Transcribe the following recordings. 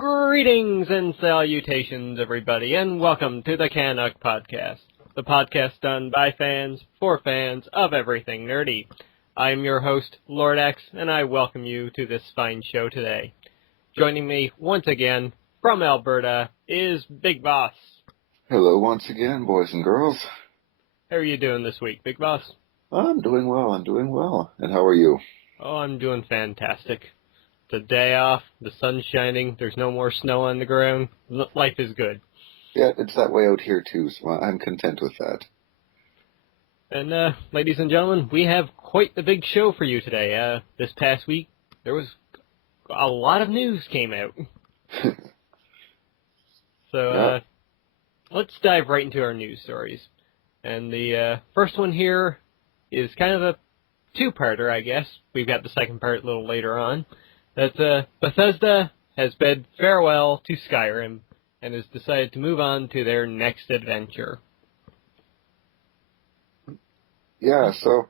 Greetings and salutations, everybody, and welcome to the CanUK podcast, the podcast done by fans for fans of everything nerdy. I am your host, LordX, and I welcome you to this fine show today. Joining me once again from Alberta is Big Boss. Hello once again, boys and girls. How are you doing this week, Big Boss? I'm doing well. And how are you? Oh, I'm doing fantastic. It's a day off, the sun's shining, there's no more snow on the ground, life is good. Yeah, it's that way out here too, so I'm content with that. And, ladies and gentlemen, we have quite the big show for you today. This past week, there was a lot of news came out. So, let's dive right into our news stories. And the first one here is kind of a two-parter, I guess. We've got the second part a little later on. That Behesda has bid farewell to Skyrim and has decided to move on to their next adventure. Yeah, so,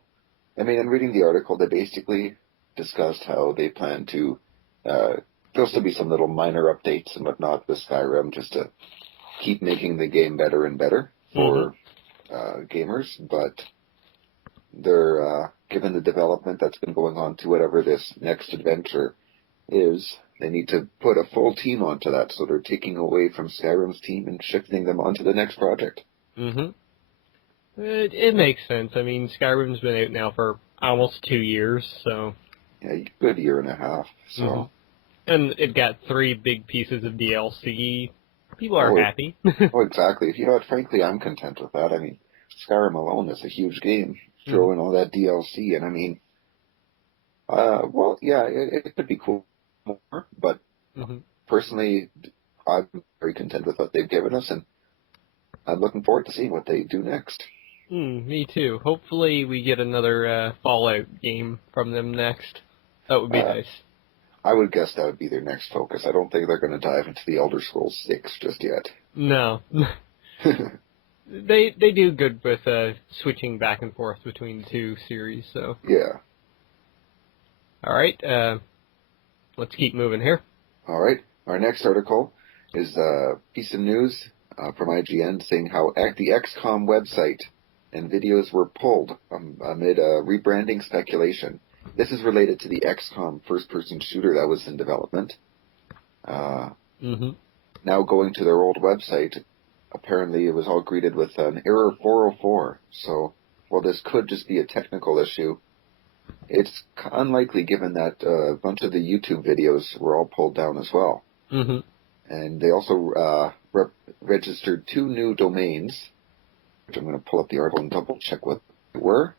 in reading the article, they basically discussed how they plan to, there'll still be some little minor updates and whatnot with Skyrim just to keep making the game better and better for gamers, but they're, given the development that's been going on to whatever this next adventure is, they need to put a full team onto that, so they're taking away from Skyrim's team and shifting them onto the next project. It makes sense. I mean, Skyrim's been out now for almost 2 years, so... Yeah, a good year and a half, so... And it got 3 big pieces of DLC. People are happy. Oh, exactly. You know what, frankly, I'm content with that. I mean, Skyrim alone is a huge game. Throw in all that DLC, and it could be cool more, but personally, I'm very content with what they've given us, and I'm looking forward to seeing what they do next. Me too. Hopefully we get another Fallout game from them next. That would be nice. I would guess that would be their next focus. I don't think they're going to dive into the Elder Scrolls 6 just yet. No. They do good with switching back and forth between the two series, so... Yeah. Alright, let's keep moving here. Alright, our next article is a piece of news from IGN saying how the XCOM website and videos were pulled amid rebranding speculation. This is related to the XCOM first-person shooter that was in development. Now going to their old website, apparently it was all greeted with an error 404. So, while this could just be a technical issue, it's unlikely given that a bunch of the YouTube videos were all pulled down as well. And they also registered 2 new domains, which I'm going to pull up the article and double check what they were.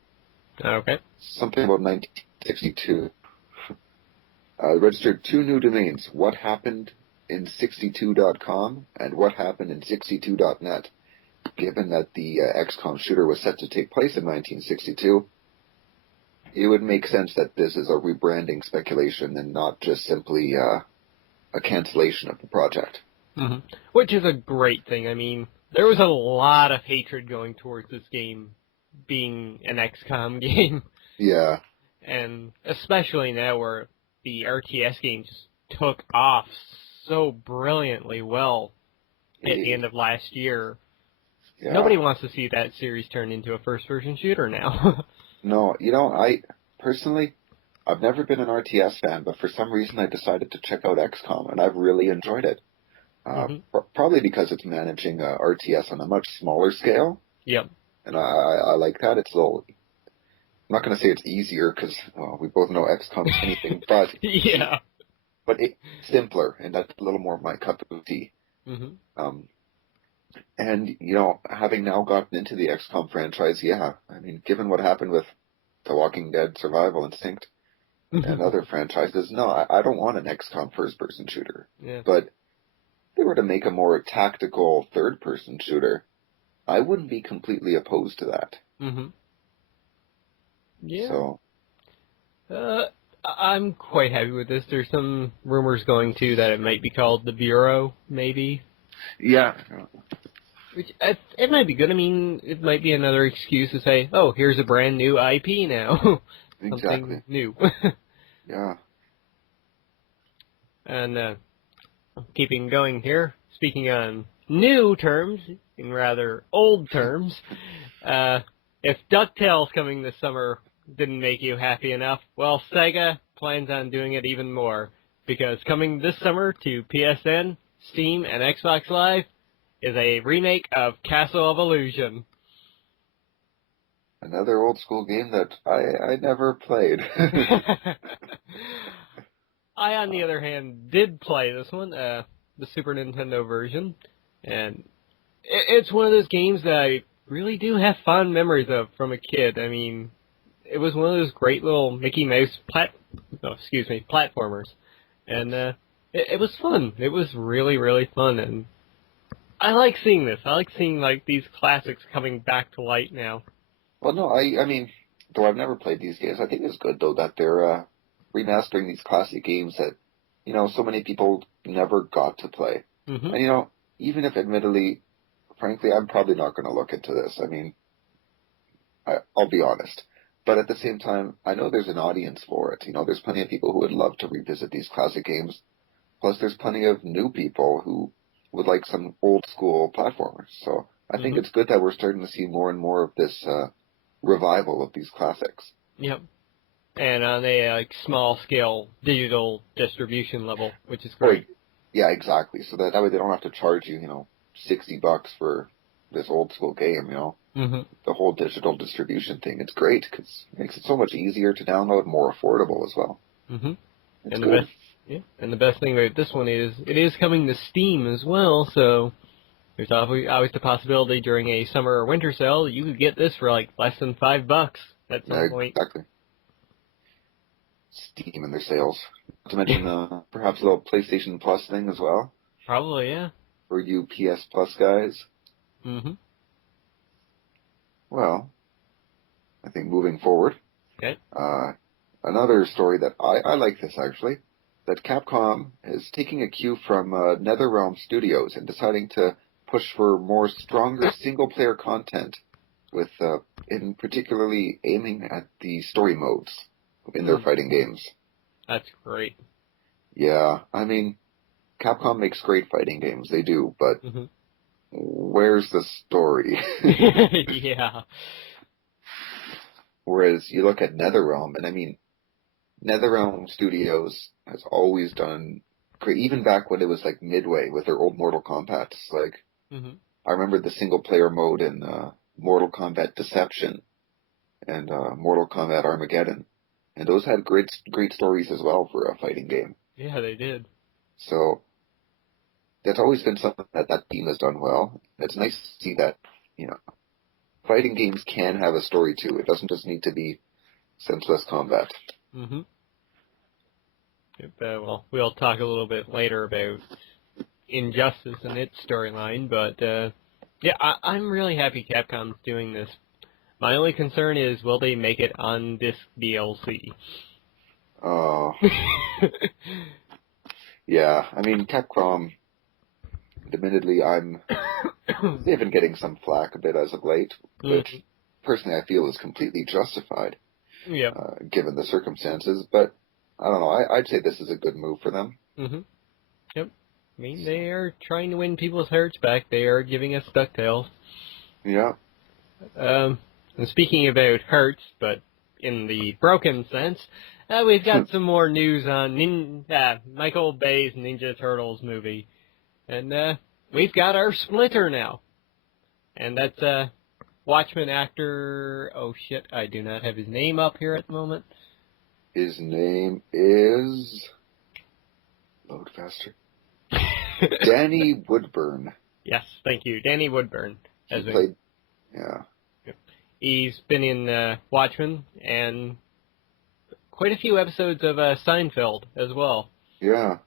Okay. Something about 1962. Registered 2 new domains, what happened in 62.com and what happened in 62.net. Given that the XCOM shooter was set to take place in 1962, it would make sense that this is a rebranding speculation and not just simply a cancellation of the project. Which is a great thing. I mean, there was a lot of hatred going towards this game being an XCOM game. Yeah. And especially now where the RTS game just took off so brilliantly well at the end of last year. Yeah. Nobody wants to see that series turn into a first-person shooter now. No, I've never been an RTS fan, but for some reason I decided to check out XCOM, and I've really enjoyed it. Probably because it's managing RTS on a much smaller scale. Yep. And I like that. It's a little... I'm not going to say it's easier, because we both know XCOM is anything but... Yeah. But it's simpler, and that's a little more my cup of tea. And, having now gotten into the XCOM franchise, given what happened with The Walking Dead, Survival Instinct, and other franchises, no, I don't want an XCOM first-person shooter. Yeah. But if they were to make a more tactical third-person shooter, I wouldn't be completely opposed to that. Yeah. So... I'm quite happy with this. There's some rumors going, too, that it might be called The Bureau, maybe. Yeah. Which, it might be good. I mean, it might be another excuse to say, oh, here's a brand new IP now. Something new. Yeah. And keeping going here, speaking on new terms, in rather old terms, if DuckTales coming this summer didn't make you happy enough, well, Sega plans on doing it even more, because coming this summer to PSN, Steam, and Xbox Live is a remake of Castle of Illusion. Another old school game that I never played. I, on the other hand, did play this one, the Super Nintendo version, and it's one of those games that I really do have fond memories of from a kid. I mean, it was one of those great little Mickey Mouse platformers, and it was fun. It was really, really fun, and I like seeing this. I like seeing like these classics coming back to light now. Well, no, I mean, though I've never played these games, I think it's good, though, that they're remastering these classic games that, so many people never got to play. Mm-hmm. And, even if admittedly, frankly, I'm probably not going to look into this. I mean, I'll be honest. But at the same time, I know there's an audience for it. There's plenty of people who would love to revisit these classic games. Plus, there's plenty of new people who would like some old school platformers. So I think it's good that we're starting to see more and more of this revival of these classics. Yep. And on a small scale digital distribution level, which is great. Yeah, exactly. So that way they don't have to charge you, $60 for this old school game, The whole digital distribution thing. It's great because it makes it so much easier to download, more affordable as well. Mm-hmm. It's and good. The best thing about this one is it is coming to Steam as well, so there's always the possibility during a summer or winter sale you could get this for like less than $5 at some point. Exactly. Steam and their sales. Not to mention perhaps a little PlayStation Plus thing as well. Probably, yeah. For you PS Plus guys. Mm-hmm. Well, I think moving forward. Okay. Another story that I like this actually, that Capcom is taking a cue from NetherRealm Studios and deciding to push for more stronger single-player content, with in particularly aiming at the story modes in their fighting games. That's great. Yeah, I mean, Capcom makes great fighting games, they do, but where's the story? Yeah. Whereas you look at NetherRealm, and I mean, NetherRealm Studios has always done great, even back when it was like Midway with their old Mortal Kombat. Like, I remember the single-player mode in Mortal Kombat Deception and Mortal Kombat Armageddon. And those had great stories as well for a fighting game. Yeah, they did. So that's always been something that team has done well. It's nice to see that, fighting games can have a story too. It doesn't just need to be senseless combat. Mm-hmm. Well, we'll talk a little bit later about Injustice and its storyline, but yeah, I'm really happy Capcom's doing this. My only concern is, will they make it on disc DLC? Oh. Yeah, I mean, Capcom, admittedly, they've been getting some flack a bit as of late, which personally I feel is completely justified, given the circumstances, but I don't know, I'd say this is a good move for them. Yep. I mean, they are trying to win people's hearts back. They are giving us DuckTales. Yeah. And speaking about hearts, but in the broken sense, we've got some more news on Michael Bay's Ninja Turtles movie. And we've got our Splinter now. And that's Watchmen actor... Oh, shit, I do not have his name up here at the moment. His name is... Load faster. Danny Woodburn. Yes, thank you. Danny Woodburn. He played... Yeah. He's been in Watchmen and quite a few episodes of Seinfeld as well. Yeah.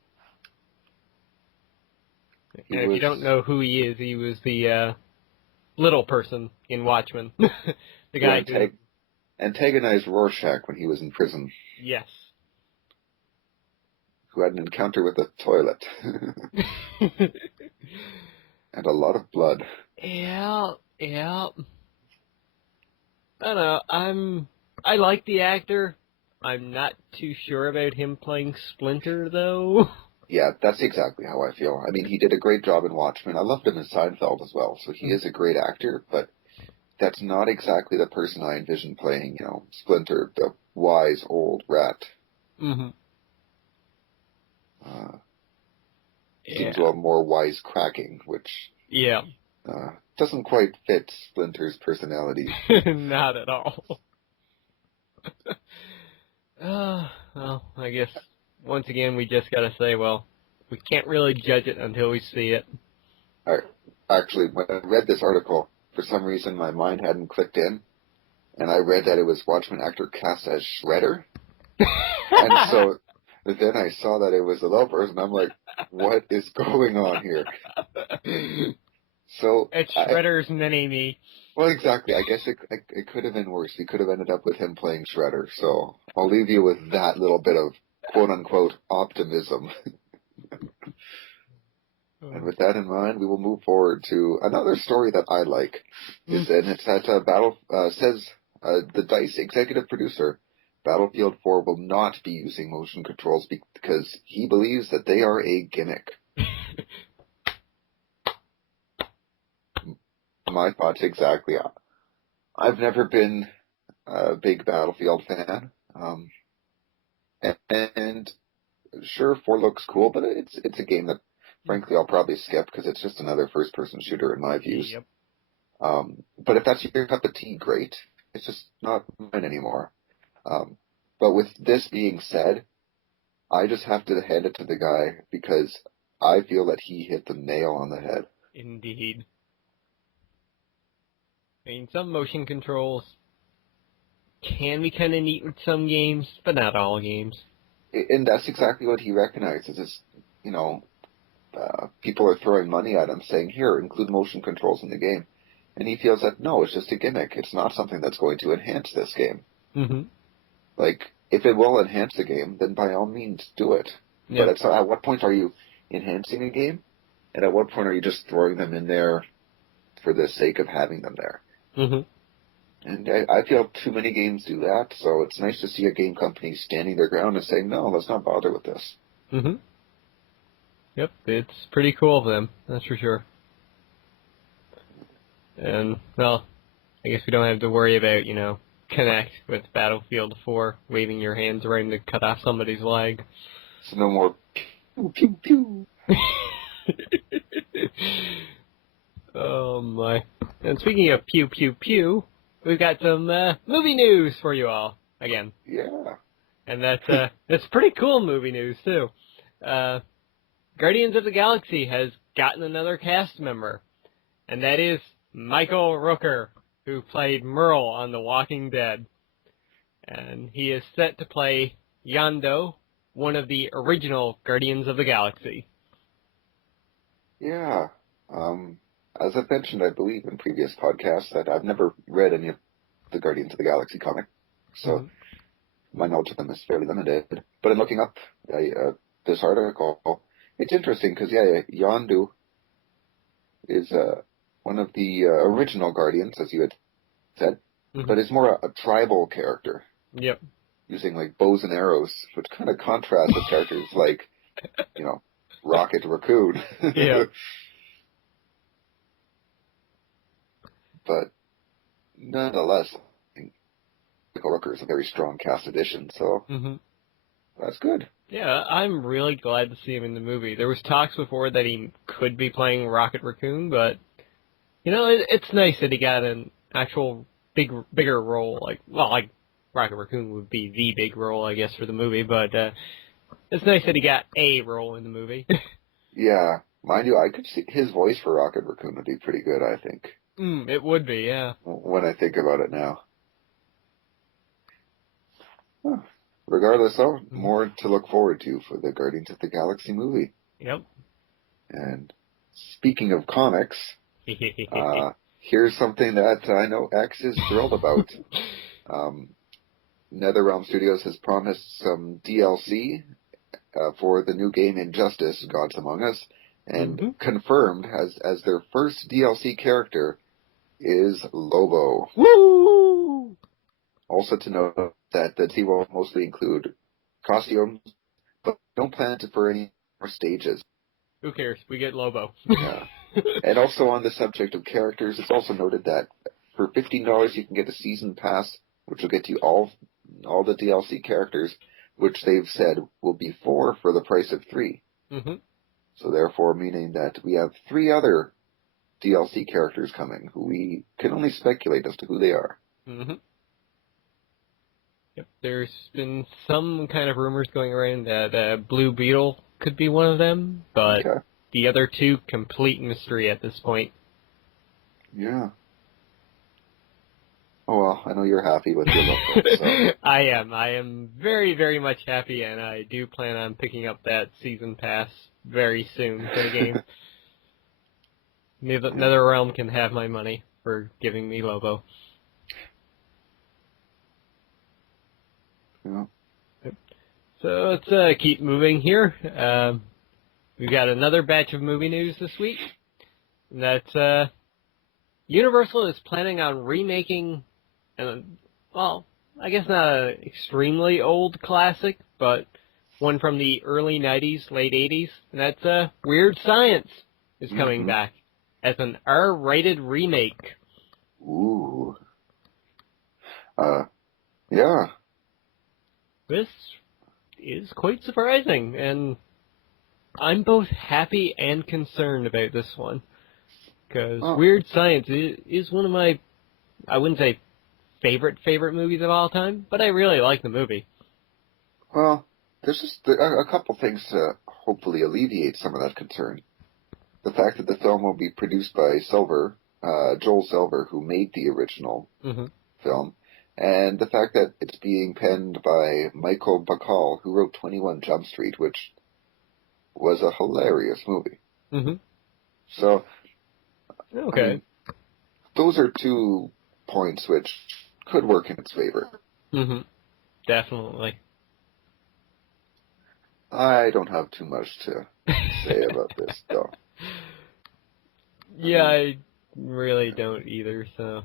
And if you don't know who he was the little person in Watchmen. The guy who antagonized Rorschach when he was in prison. Yes. Who had an encounter with a toilet. And a lot of blood. Yeah. I don't know. I like the actor. I'm not too sure about him playing Splinter, though. Yeah, that's exactly how I feel. I mean, he did a great job in Watchmen. I loved him in Seinfeld as well, so he is a great actor, but that's not exactly the person I envision playing, Splinter, the wise old rat. Mm-hmm. Uh, Seems a Yeah. little more wisecracking, which Yeah. doesn't quite fit Splinter's personality. Not at all. Well, I guess once again we just gotta say, well, we can't really judge it until we see it. I, Actually, when I read this article, for some reason my mind hadn't clicked in, and I read that it was Watchmen actor cast as Shredder, and so then I saw that it was a little person. I'm like, what is going on here? So It's Shredder's mini-me. well, exactly. I guess it could have been worse. We could have ended up with him playing Shredder. So I'll leave you with that little bit of quote unquote optimism. And with that in mind, we will move forward to another story that I like. And it's that the DICE executive producer, Battlefield 4 will not be using motion controls because he believes that they are a gimmick. My thoughts exactly. I've never been a big Battlefield fan, and sure, 4 looks cool, but it's a game that, frankly, I'll probably skip because it's just another first-person shooter in my views. Yep. But if that's your cup of tea, great. It's just not mine anymore. But with this being said, I just have to hand it to the guy because I feel that he hit the nail on the head. Indeed. I mean, some motion controls can be kind of neat with some games, but not all games. And that's exactly what he recognizes. Is, people are throwing money at him saying, here, include motion controls in the game. And he feels that, no, it's just a gimmick. It's not something that's going to enhance this game. Mm-hmm. Like, if it will enhance the game, then by all means do it. Yep. But at what point are you enhancing a game? And at what point are you just throwing them in there for the sake of having them there? Mm-hmm. And I feel too many games do that, so it's nice to see a game company standing their ground and saying, no, let's not bother with this. Mm-hmm. Yep, it's pretty cool of them, that's for sure. And, well, I guess we don't have to worry about, Connect with Battlefield 4, waving your hands around to cut off somebody's leg. So no more pew, pew, pew. Oh my. And speaking of pew pew pew, we've got some movie news for you all, again. Yeah. And that's pretty cool movie news, too. Guardians of the Galaxy has gotten another cast member, and that is Michael Rooker, who played Merle on The Walking Dead. And he is set to play Yondu, one of the original Guardians of the Galaxy. Yeah. As I've mentioned, I believe, in previous podcasts, that I've never read any of the Guardians of the Galaxy comic, so my knowledge of them is fairly limited. But in looking up this article, it's interesting because, Yondu is one of the original Guardians, as you had said, but is more a tribal character. Yep. Using, like, bows and arrows, which kind of contrasts with characters like, Rocket Raccoon. Yeah. But nonetheless, I think Michael Rooker is a very strong cast addition, so that's good. Yeah, I'm really glad to see him in the movie. There was talks before that he could be playing Rocket Raccoon, but, it's nice that he got an actual bigger role. Like Rocket Raccoon would be the big role, I guess, for the movie, but it's nice that he got a role in the movie. Yeah. Mind you, I could see his voice for Rocket Raccoon would be pretty good, I think. It would be, yeah. When I think about it now. Huh. Regardless, though, more to look forward to for the Guardians of the Galaxy movie. Yep. And speaking of comics, here's something that I know X is thrilled about. NetherRealm Studios has promised some DLC for the new game Injustice, Gods Among Us, and confirmed as their first DLC character is Lobo. Woo! Also to note that the DLC will mostly include costumes, but don't plan for any stages. Who cares? We get Lobo. Yeah. And also on the subject of characters, it's also noted that for $15 you can get a season pass, which will get you all the DLC characters, which they've said will be 4 for the price of 3. Mm-hmm. So therefore meaning that we have 3 other DLC characters coming, who we can only speculate as to who they are. Mm-hmm. Yep. There's been some kind of rumors going around that Blue Beetle could be one of them, but Okay. the other 2, complete mystery at this point. Yeah. Oh well, I know you're happy with your logo, so. I am very, very much happy, and I do plan on picking up that season pass very soon for the game. NetherRealm can have my money for giving me Lobo. Yeah. So let's keep moving here. We've got another batch of movie news this week. And that's Universal is planning on remaking, well, I guess not an extremely old classic, but one from the early 90s, late 80s. And that's Weird Science is coming back as an R-rated remake. Ooh. Yeah. This is quite surprising, and I'm both happy and concerned about this one. Because Weird Science is one of my, I wouldn't say favorite movies of all time, but I really like the movie. Well, there's just a couple things to hopefully alleviate some of that concern. The fact that the film will be produced by Joel Silver, who made the original film, and the fact that it's being penned by Micheal Bacall, who wrote 21 Jump Street, which was a hilarious movie. Mm-hmm. So, okay. I mean, those are 2 points which could work in its favor. Mm-hmm. Definitely. I don't have too much to say about this, though. Yeah, I really don't either, so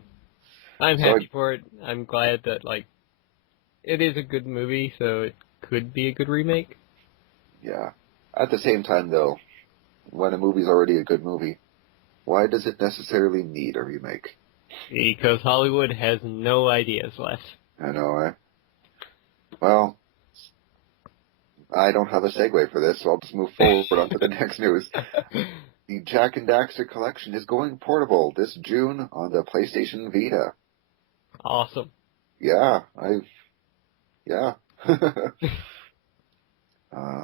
I'm happy for it. I'm glad that, it is a good movie, so it could be a good remake. Yeah. At the same time, though, when a movie's already a good movie, why does it necessarily need a remake? Because Hollywood has no ideas left. I know, Well, I don't have a segue for this, so I'll just move forward on to the next news. The Jak and Daxter collection is going portable this June on the PlayStation Vita. Awesome. Yeah,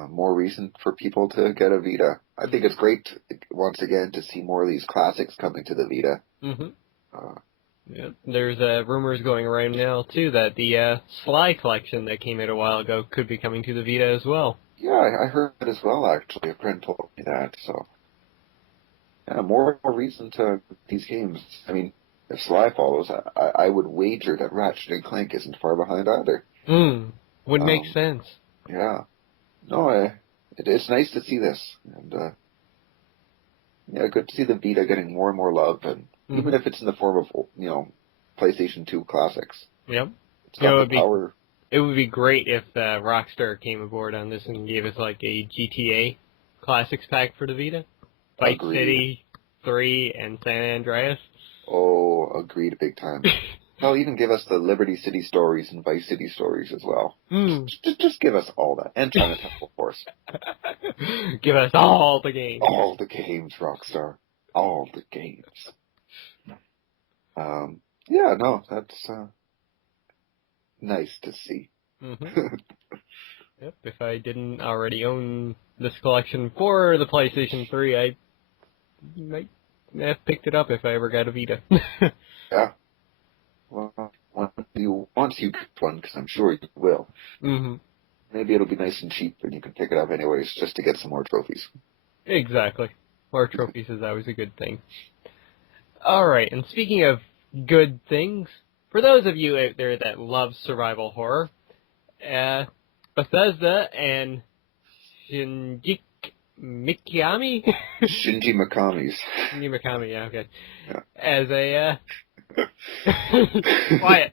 more reason for people to get a Vita. I think it's great, once again, to see more of these classics coming to the Vita. Mm-hmm. Yeah. There's rumors going around now, too, that the Sly collection that came out a while ago could be coming to the Vita as well. Yeah, I heard that as well, actually. A friend told me that, so. Yeah, more reason to these games. I mean, if Sly follows, I would wager that Ratchet & Clank isn't far behind either. Would make sense. Yeah. No, it's nice to see this. And, good to see the Vita getting more and more love, and even if it's in the form of, PlayStation 2 classics. Yep. It's got the power. It would be great if Rockstar came aboard on this and gave us, a GTA Classics pack for the Vita. Vice City 3 and San Andreas. Oh, agreed big time. They'll even give us the Liberty City stories and Vice City stories as well. Just give us all that. And Chinatown, of course. Give us all the games. All the games, Rockstar. All the games. That's nice to see. Yep, if I didn't already own this collection for the PlayStation 3, I might have picked it up if I ever got a Vita. Yeah. Well, once you get one, because I'm sure you will, maybe it'll be nice and cheap and you can pick it up anyways just to get some more trophies. Exactly. More trophies is always a good thing. Alright, and speaking of good things, for those of you out there that love survival horror, Behesda and Shinji Mikami? Shinji Mikami's. Shinji Mikami, yeah, okay. Yeah. As a, quiet.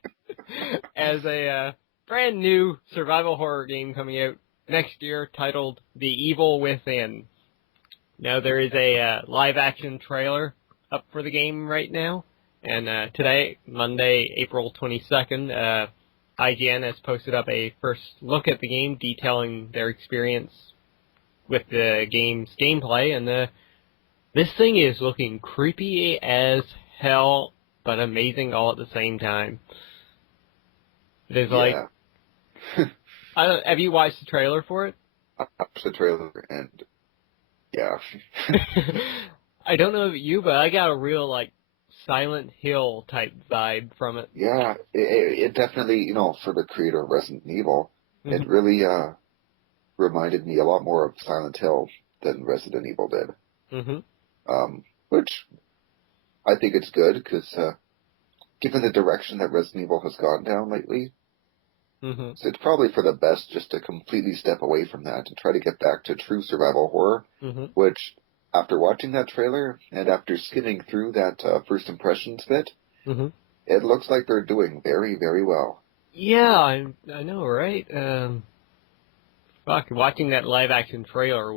As a brand new survival horror game coming out next year titled The Evil Within. Now, there is a live-action trailer up for the game right now, and today, Monday, April 22nd, IGN has posted up a first look at the game detailing their experience with the game's gameplay, and this thing is looking creepy as hell, but amazing all at the same time. It is like... have you watched the trailer for it? I watched the trailer, and yeah. I don't know about you, but I got a real, like, Silent Hill type vibe from it. Yeah, it definitely, for the creator of Resident Evil, it really reminded me a lot more of Silent Hill than Resident Evil did. Which I think it's good, because given the direction that Resident Evil has gone down lately, so it's probably for the best just to completely step away from that and try to get back to true survival horror, which, after watching that trailer and after skimming through that first impressions bit, it looks like they're doing very, very well. Yeah, I know, right? Watching that live-action trailer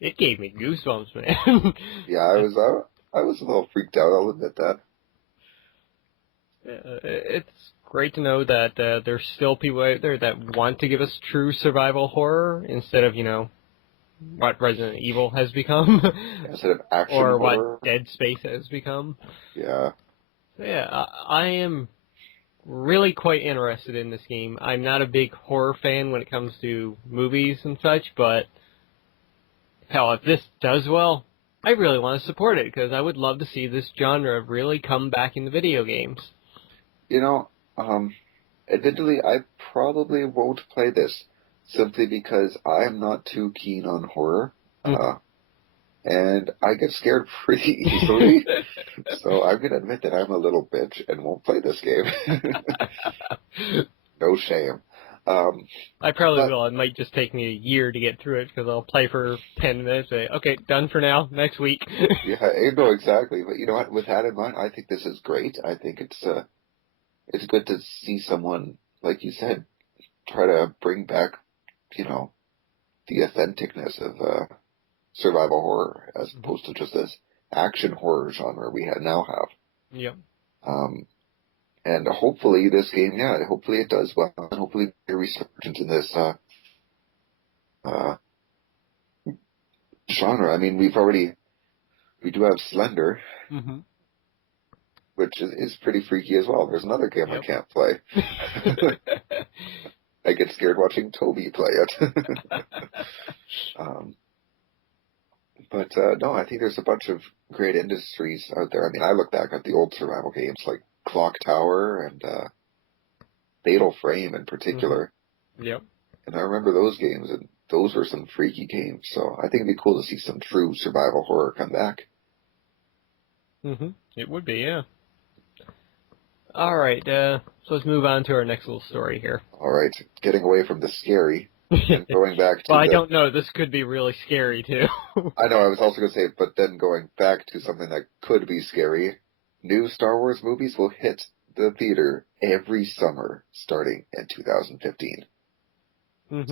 it gave me goosebumps, man. Yeah, I was a little freaked out, I'll admit that. It's great to know that there's still people out there that want to give us true survival horror instead of, what Resident Evil has become. Instead of action or horror. what Dead Space has become. Yeah. Yeah, I am really quite interested in this game. I'm not a big horror fan when it comes to movies and such, but hell, if this does well, I really want to support it, because I would love to see this genre really come back in the video games. Admittedly, I probably won't play this, simply because I'm not too keen on horror, and I get scared pretty easily, so I'm going to admit that I'm a little bitch and won't play this game. No shame. I probably will. It might just take me a year to get through it, because I'll play for 10 minutes, say, okay, done for now, next week. Yeah, no, exactly. But you know what, with that in mind, I think this is great. I think it's good to see someone, like you said, try to bring back, the authenticness of survival horror, as opposed to just this action horror genre we now have. Yep. And hopefully this game, hopefully it does well, and hopefully the resurgence in this genre. I mean, we do have Slender, which is pretty freaky as well. There's another game I can't play. I get scared watching Toby play it. But no, I think there's a bunch of great industries out there. I mean, I look back at the old survival games like Clock Tower and Fatal Frame in particular. Yep. And I remember those games, and those were some freaky games. So I think it'd be cool to see some true survival horror come back. It would be, yeah. All right, so let's move on to our next little story here. All right, getting away from the scary and going back to well, I don't know. This could be really scary, too. I know, I was also going to say, but then going back to something that could be scary, new Star Wars movies will hit the theater every summer starting in 2015.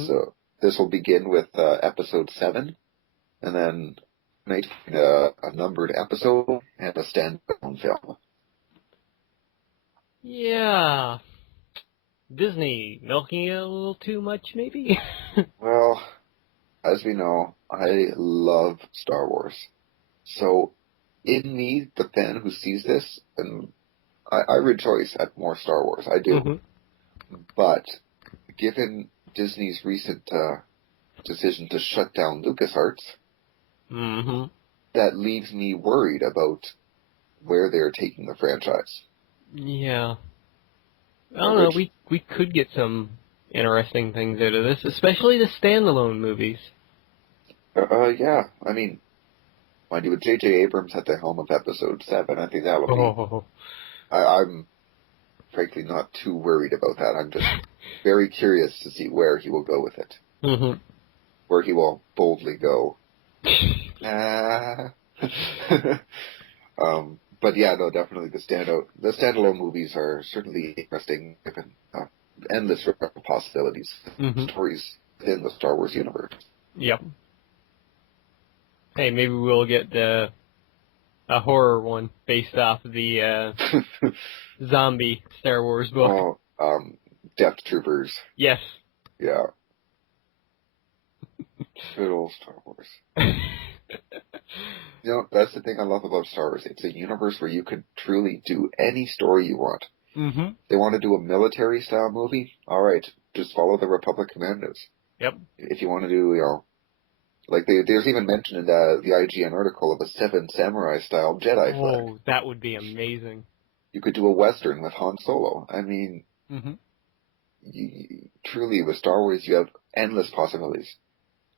So this will begin with Episode 7, and then a numbered episode and a standalone film. Yeah. Disney milking it a little too much, maybe? Well, as we know, I love Star Wars. So, in me, the fan who sees this, and I rejoice at more Star Wars. I do. But, given Disney's recent decision to shut down LucasArts, that leaves me worried about where they're taking the franchise. Yeah. I don't know, we could get some interesting things out of this, especially the standalone movies. Yeah. I mean, mind you, with J.J. Abrams at the helm of Episode 7, I think that will be... I'm frankly not too worried about that. I'm just very curious to see where he will go with it. Where he will boldly go. But yeah, no, definitely the standalone movies are certainly interesting, given endless possibilities, stories within the Star Wars universe. Yep. Hey, maybe we'll get a horror one based off of the zombie Star Wars book. Oh, Death Troopers. Yes. Yeah. Good old Star Wars. You know, that's the thing I love about Star Wars. It's a universe where you could truly do any story you want. Mm-hmm. They want to do a military-style movie? All right, just follow the Republic Commandos. Yep. If you want to do, like there's even mention in the IGN article of a Seven Samurai-style Jedi flag. Oh, that would be amazing. You could do a Western with Han Solo. I mean, Mm-hmm. truly, with Star Wars, you have endless possibilities.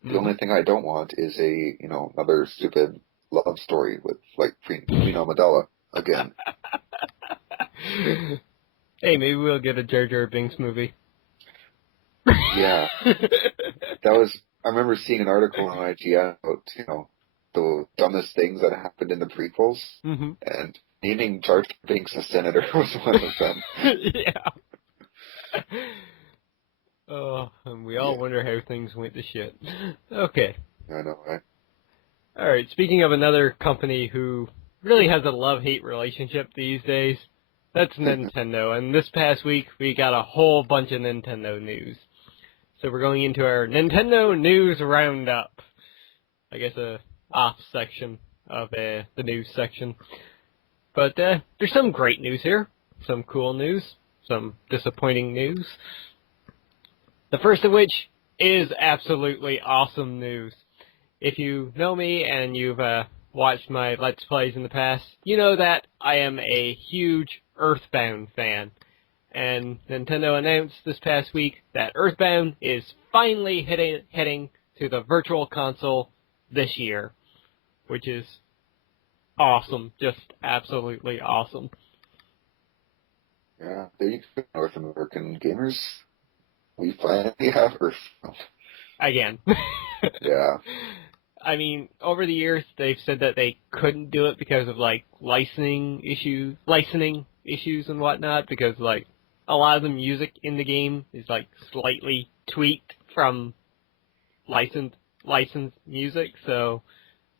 The only thing I don't want is another stupid love story with, like, Queen Amidala again. Hey, maybe we'll get a Jar Jar Binks movie. Yeah. I remember seeing an article on IGN about, the dumbest things that happened in the prequels, Mm-hmm. and naming Jar Jar Binks a senator was one of them. Yeah. Oh, and we all wonder how things went to shit. Okay. I know, right? Alright, speaking of another company who really has a love-hate relationship these days, that's Nintendo. And this past week, we got a whole bunch of Nintendo news. So we're going into our Nintendo News Roundup. I guess a off section of the news section. But there's some great news here, some cool news, some disappointing news. The first of which is absolutely awesome news. If you know me and you've watched my Let's Plays in the past, you know that I am a huge Earthbound fan. And Nintendo announced this past week that Earthbound is finally heading to the Virtual Console this year, which is awesome, just absolutely awesome. Yeah, there you go, North American gamers. We finally have Earthbound. Again. Yeah. I mean, over the years, they've said that they couldn't do it because of, like, licensing issues and whatnot, because, like, a lot of the music in the game is, like, slightly tweaked from licensed music, so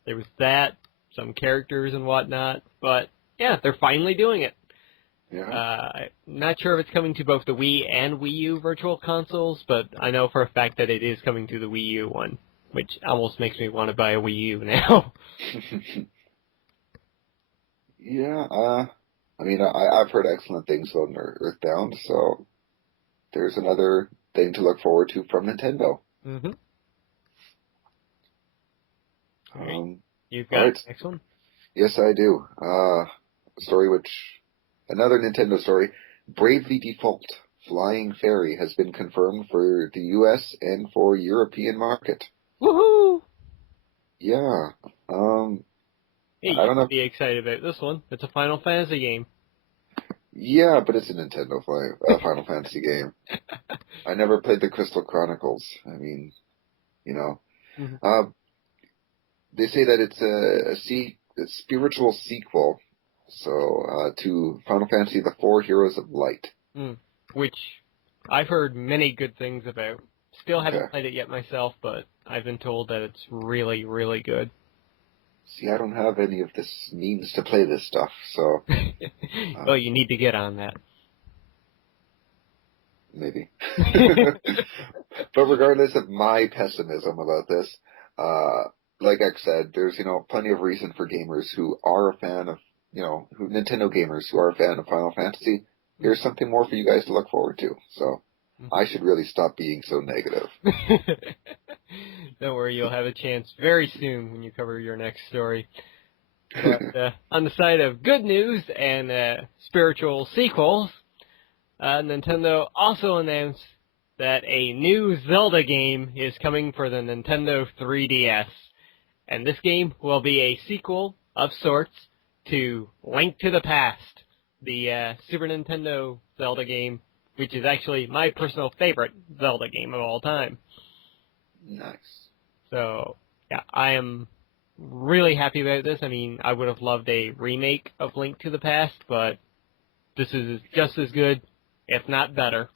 there was that, some characters and whatnot, but, yeah, they're finally doing it. Yeah. I'm not sure if it's coming to both the Wii and Wii U Virtual Consoles, but I know for a fact that it is coming to the Wii U one, which almost makes me want to buy a Wii U now. Yeah, I mean, I've heard excellent things about Earthbound, so there's another thing to look forward to from Nintendo. Mm-hmm. You've got right. the next one? Yes, I do. Another Nintendo story, Bravely Default Flying Fairy has been confirmed for the US and for European market. Woohoo! Yeah. Hey, I don't know. be excited about this one. It's a Final Fantasy game. Yeah, but it's a Nintendo Final Fantasy game. I never played the Crystal Chronicles. I mean, Mm-hmm. They say that it's a spiritual sequel, to Final Fantasy: The Four Heroes of Light. Which I've heard many good things about. Still haven't Okay. played it yet myself, but I've been told that it's really, really good. See, I don't have any of this means to play this stuff, so... Well, you need to get on that. Maybe. But regardless of my pessimism about this, like I said, there's, plenty of reason for gamers who are a fan of, Nintendo gamers who are a fan of Final Fantasy. Here's something more for you guys to look forward to. So I should really stop being so negative. Don't worry, you'll have a chance very soon when you cover your next story. But on the side of good news and spiritual sequels, Nintendo also announced that a new Zelda game is coming for the Nintendo 3DS. And this game will be a sequel of sorts to Link to the Past, the Super Nintendo Zelda game, which is actually my personal favorite Zelda game of all time. Nice. So, yeah, I am really happy about this. I mean, I would have loved a remake of Link to the Past, but this is just as good, if not better.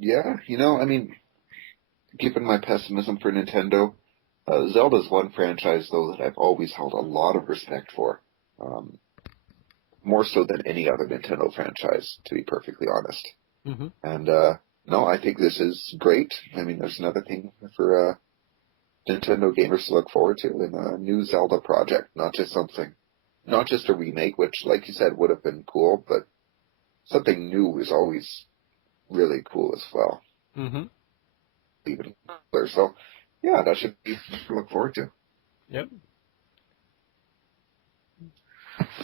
Yeah, I mean, given my pessimism for Nintendo, Zelda's one franchise, though, that I've always held a lot of respect for. More so than any other Nintendo franchise, to be perfectly honest. Mm-hmm. And, no, I think this is great. I mean, there's another thing for Nintendo gamers to look forward to in a new Zelda project, not just a remake, which, like you said, would have been cool, but something new is always really cool as well. Mm-hmm. Even cooler. So, yeah, that should be to look forward to. Yep.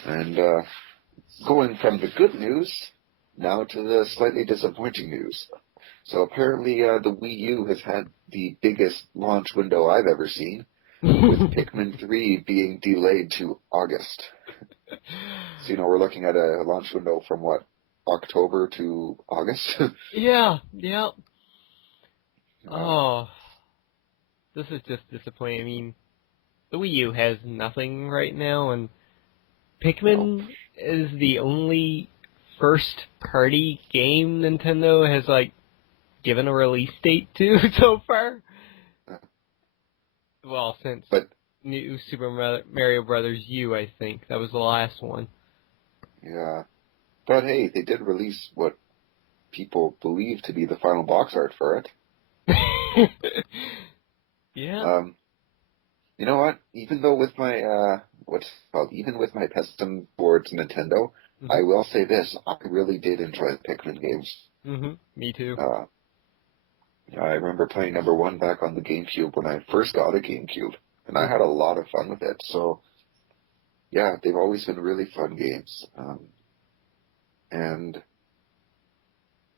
And going from the good news now to the slightly disappointing news. So apparently the Wii U has had the biggest launch window I've ever seen, with Pikmin 3 being delayed to August. So, we're looking at a launch window from, October to August? Yeah. Uh, Oh, this is just disappointing. I mean, the Wii U has nothing right now, and Pikmin is the only first-party game Nintendo has, given a release date to so far. Well, since New Super Mario Bros. U, I think. That was the last one. Yeah. But hey, they did release what people believe to be the final box art for it. Yeah. You know what? Even though with my, even with my pessimism towards Nintendo, Mm-hmm. I will say this, I really did enjoy the Pikmin games. Mm-hmm. Me too. I remember playing number 1 back on the GameCube when I first got a GameCube, and I had a lot of fun with it. So, yeah, they've always been really fun games. And,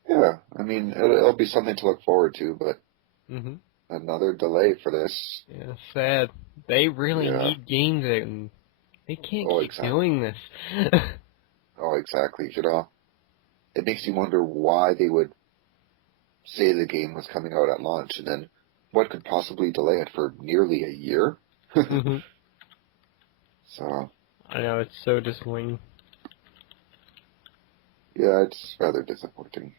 yeah, I mean, it'll be something to look forward to, but another delay for this. Yeah, sad. They really need games, and they can't keep doing this. Oh, exactly. It makes you wonder why they would say the game was coming out at launch, and then what could possibly delay it for nearly a year? Mm-hmm. So. I know, it's so disappointing. Yeah, it's rather disappointing.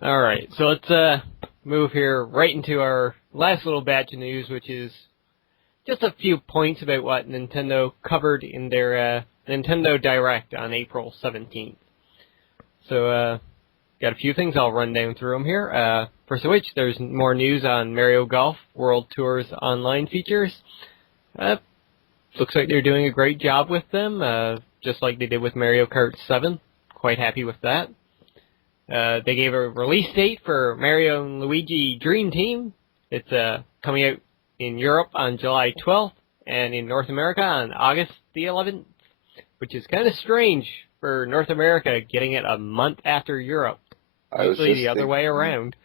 Alright, so let's move here right into our last little batch of news, which is just a few points about what Nintendo covered in their Nintendo Direct on April 17th. So, got a few things. I'll run down through them here. First of which, there's more news on Mario Golf World Tour's online features. Looks like they're doing a great job with them, just like they did with Mario Kart 7. Quite happy with that. They gave a release date for Mario and Luigi Dream Team. It's coming out in Europe on July 12th, and in North America on August the 11th, which is kind of strange for North America getting it a month after Europe. Usually the other way around.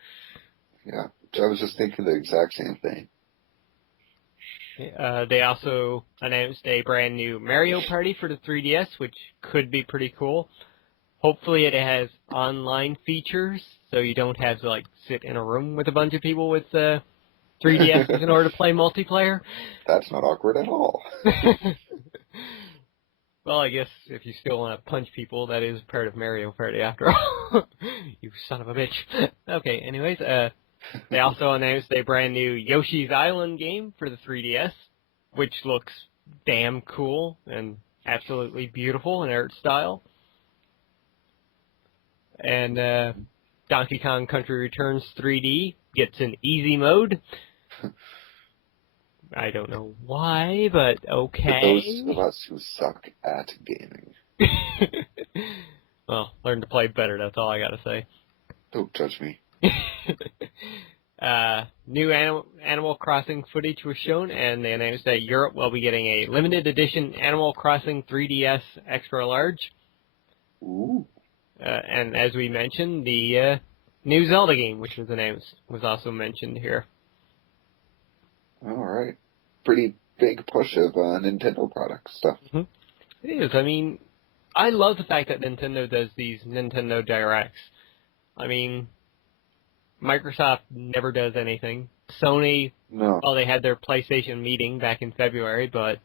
Yeah, I was just thinking the exact same thing. They also announced a brand new Mario Party for the 3DS, which could be pretty cool. Hopefully it has online features, so you don't have to sit in a room with a bunch of people with 3DSs in order to play multiplayer. That's not awkward at all. Well, I guess if you still want to punch people, that is part of Mario Party after all. You son of a bitch. Okay, anyways, they also announced a brand new Yoshi's Island game for the 3DS, which looks damn cool and absolutely beautiful in art style. And Donkey Kong Country Returns 3D gets an easy mode. I don't know why, but okay. For those of us who suck at gaming. Well, learn to play better, that's all I gotta say. Don't judge me. New Animal Crossing footage was shown, and they announced that Europe will be getting a limited edition Animal Crossing 3DS Extra Large. Ooh. And as we mentioned, the new Zelda game, which was announced, was also mentioned here. All right. Pretty big push of Nintendo product stuff. Mm-hmm. It is. I mean, I love the fact that Nintendo does these Nintendo Directs. I mean, Microsoft never does anything. Sony, well, they had their PlayStation meeting back in February, but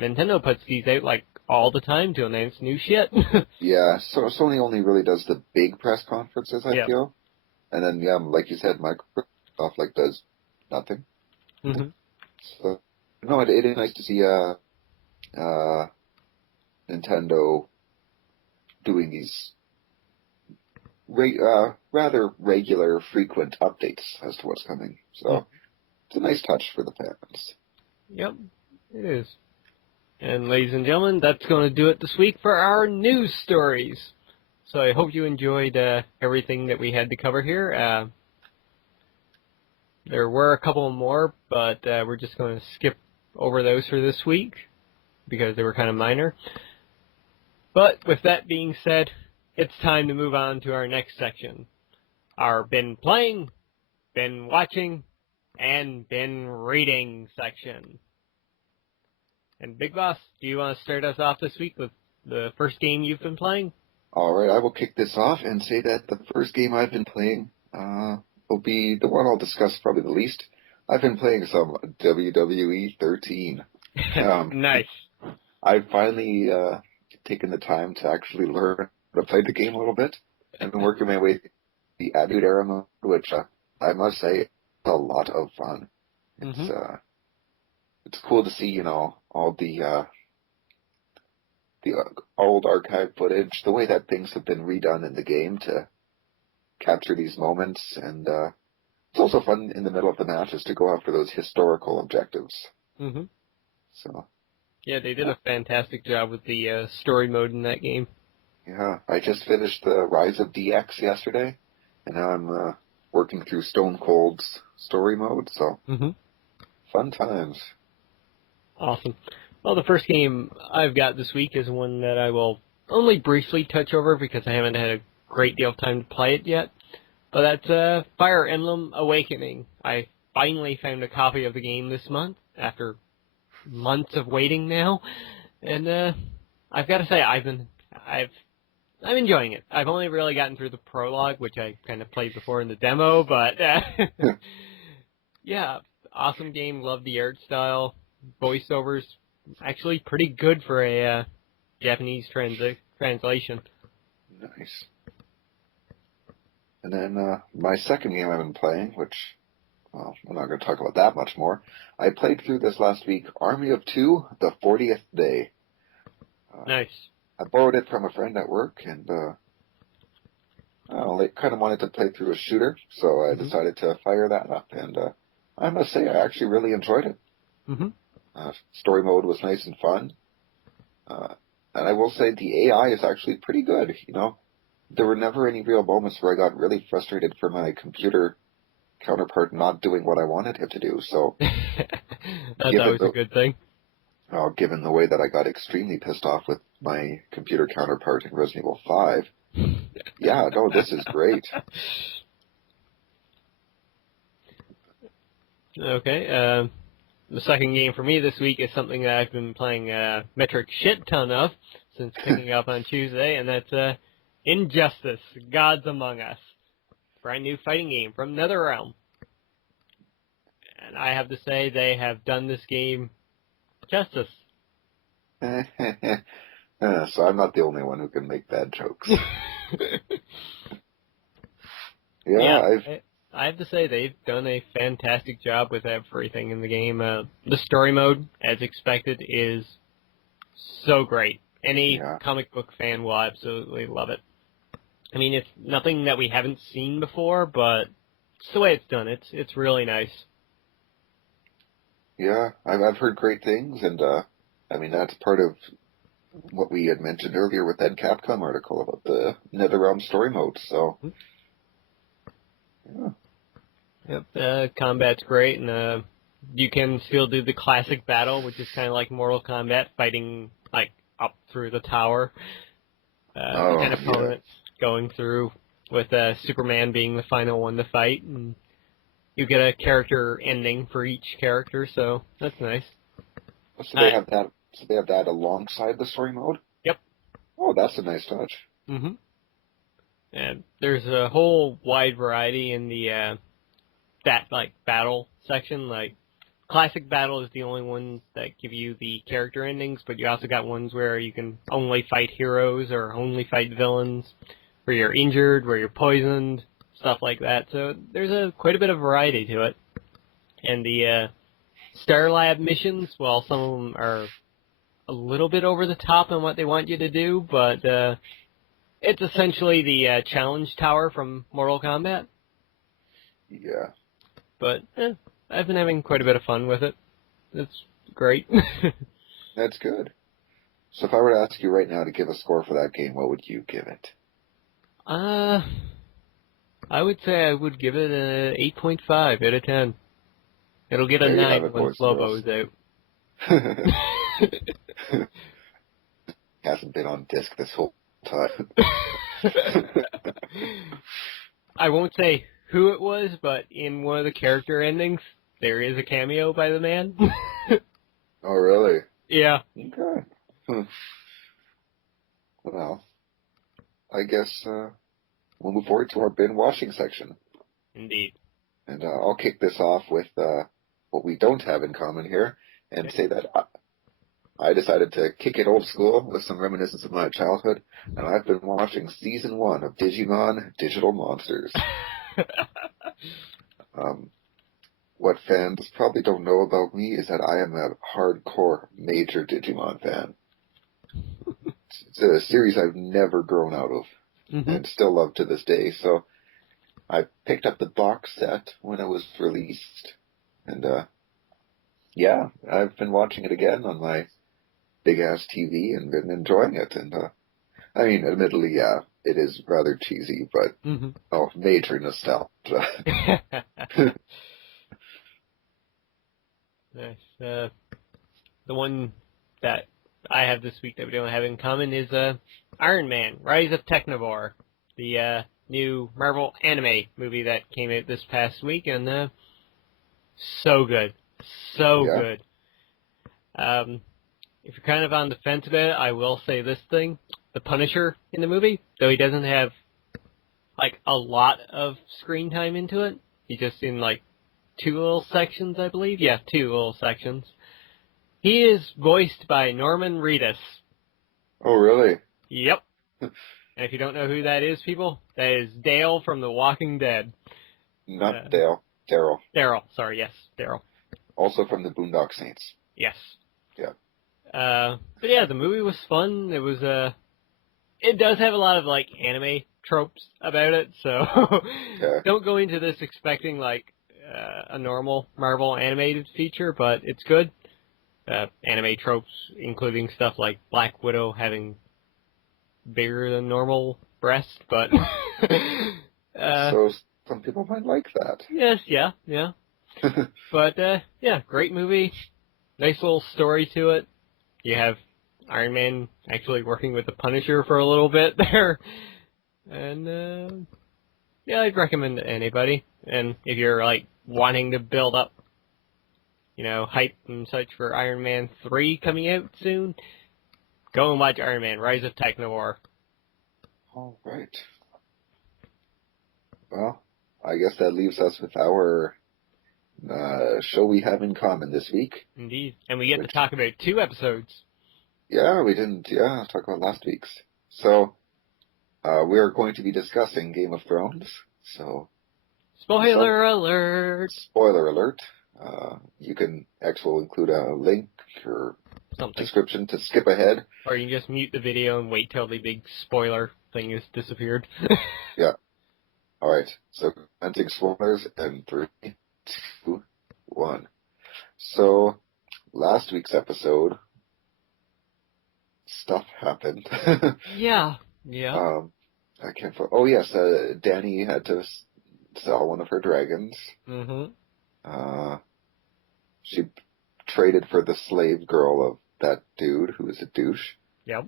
Nintendo puts these out all the time to announce new shit. Yeah, so Sony only really does the big press conferences, I feel. And then, like you said, stuff like does nothing. Mm-hmm. So no, it is nice to see Nintendo doing these rather regular, frequent updates as to what's coming. So it's a nice touch for the fans. Yep, it is. And ladies and gentlemen, that's going to do it this week for our news stories. So I hope you enjoyed everything that we had to cover here. There were a couple more, but we're just going to skip over those for this week because they were kind of minor. But with that being said, it's time to move on to our next section. Our been playing, been watching, and been reading section. And Big Boss, do you want to start us off this week with the first game you've been playing? All right, I will kick this off and say that the first game I've been playing will be the one I'll discuss probably the least. I've been playing some WWE 13. Nice. I've finally taken the time to actually learn how to play the game a little bit. I've been working my way through the Attitude Era mode, which I must say is a lot of fun. It's cool to see, all the old archive footage, the way that things have been redone in the game to capture these moments, and it's also fun in the middle of the matches to go after those historical objectives. Mm-hmm. So. Yeah, they did a fantastic job with the story mode in that game. Yeah, I just finished the Rise of DX yesterday, and now I'm working through Stone Cold's story mode, so fun times. Awesome. Well, the first game I've got this week is one that I will only briefly touch over because I haven't had a great deal of time to play it yet. But that's Fire Emblem Awakening. I finally found a copy of the game this month after months of waiting now, and I've got to say I'm enjoying it. I've only really gotten through the prologue, which I kind of played before in the demo, but yeah, awesome game. Love the art style, voiceovers, actually pretty good for a Japanese translation. Nice. And then my second game I've been playing, which, well, I'm not going to talk about that much more. I played through this last week, Army of Two, the 40th Day. Nice. I borrowed it from a friend at work, and I kind of wanted to play through a shooter, so I decided to fire that up, and I must say I actually really enjoyed it. Story mode was nice and fun, and I will say the AI is actually pretty good. There were never any real moments where I got really frustrated for my computer counterpart not doing what I wanted him to do, so that's always a good thing. Given the way that I got extremely pissed off with my computer counterpart in Resident Evil 5, yeah, no, this is great. Okay, the second game for me this week is something that I've been playing a metric shit ton of since picking up on Tuesday, and that's Injustice, Gods Among Us. Brand new fighting game from NetherRealm. And I have to say they have done this game justice. So I'm not the only one who can make bad jokes. I have to say they've done a fantastic job with everything in the game. The story mode, as expected, is so great. Any comic book fan will absolutely love it. I mean, it's nothing that we haven't seen before, but it's the way it's done. It's really nice. Yeah, I've heard great things, and I mean that's part of what we had mentioned earlier with that Capcom article about the NetherRealm story mode. So, yeah. Yep, combat's great, and you can still do the classic battle, which is kind of like Mortal Kombat, fighting like up through the tower. And opponents going through with Superman being the final one to fight, and you get a character ending for each character, so that's nice. So they have that. So they have that alongside the story mode. Yep. Oh, that's a nice touch. And there's a whole wide variety in the battle section. Like classic battle is the only ones that give you the character endings, but you also got ones where you can only fight heroes or only fight villains, where you're injured, where you're poisoned, stuff like that. So there's quite a bit of variety to it. And the Star Lab missions, well, some of them are a little bit over the top in what they want you to do, but it's essentially the challenge tower from Mortal Kombat. Yeah. But I've been having quite a bit of fun with it. It's great. That's good. So if I were to ask you right now to give a score for that game, what would you give it? I would say I would give it a 8.5 out of 10. It'll get a There you have 9 it, when boys and Slobo's out. Hasn't been on disc this whole time. I won't say who it was, but in one of the character endings, there is a cameo by the man. Oh, really? Yeah. Okay. Well, I guess we'll move forward to our bin washing section. Indeed. And I'll kick this off with what we don't have in common here and say that I decided to kick it old school with some reminiscence of my childhood, and I've been watching Season 1 of Digimon Digital Monsters. What fans probably don't know about me is that I am a hardcore major Digimon fan. It's a series I've never grown out of and still love to this day, so I picked up the box set when it was released, and yeah, I've been watching it again on my big-ass TV and been enjoying it, and I mean, admittedly, yeah, it is rather cheesy, but major nostalgia. Nice. The one that I have this week that we don't have in common is Iron Man, Rise of Technovore, the new Marvel anime movie that came out this past week, and so good. So good. If you're kind of on the fence about it, I will say this thing. The Punisher in the movie, though he doesn't have, like, a lot of screen time into it, he's just in, like, 2 little sections, I believe. Yeah, 2 little sections. He is voiced by Norman Reedus. Oh, really? Yep. And if you don't know who that is, people, that is Dale from The Walking Dead. Not Dale. Daryl. Daryl. Sorry, yes, Daryl. Also from the Boondock Saints. Yes. Yeah. But yeah, the movie was fun. It was, it does have a lot of, like, anime tropes about it, so don't go into this expecting, like, a normal Marvel animated feature, but it's good. Anime tropes, including stuff like Black Widow having bigger than normal breasts, but... so some people might like that. Yes, yeah. But, yeah, great movie. Nice little story to it. You have Iron Man actually working with the Punisher for a little bit there. And, yeah, I'd recommend it to anybody. And if you're, like, wanting to build up, you know, hype and such for Iron Man 3 coming out soon, go and watch Iron Man, Rise of Technovore. All right. Well, I guess that leaves us with our show we have in common this week. Indeed. And we get to talk about 2 episodes. Yeah, we didn't, talk about last week's. So, we are going to be discussing Game of Thrones, so... Spoiler alert! Spoiler alert. You can actually include a link or description to skip ahead. Or you can just mute the video and wait till the big spoiler thing has disappeared. Yeah. Alright, so commenting spoilers in 3, 2, 1. So, last week's episode, stuff happened. Yeah. I can't... Oh, yes, Dany had to sell one of her dragons. She traded for the slave girl of that dude who is a douche. Yep.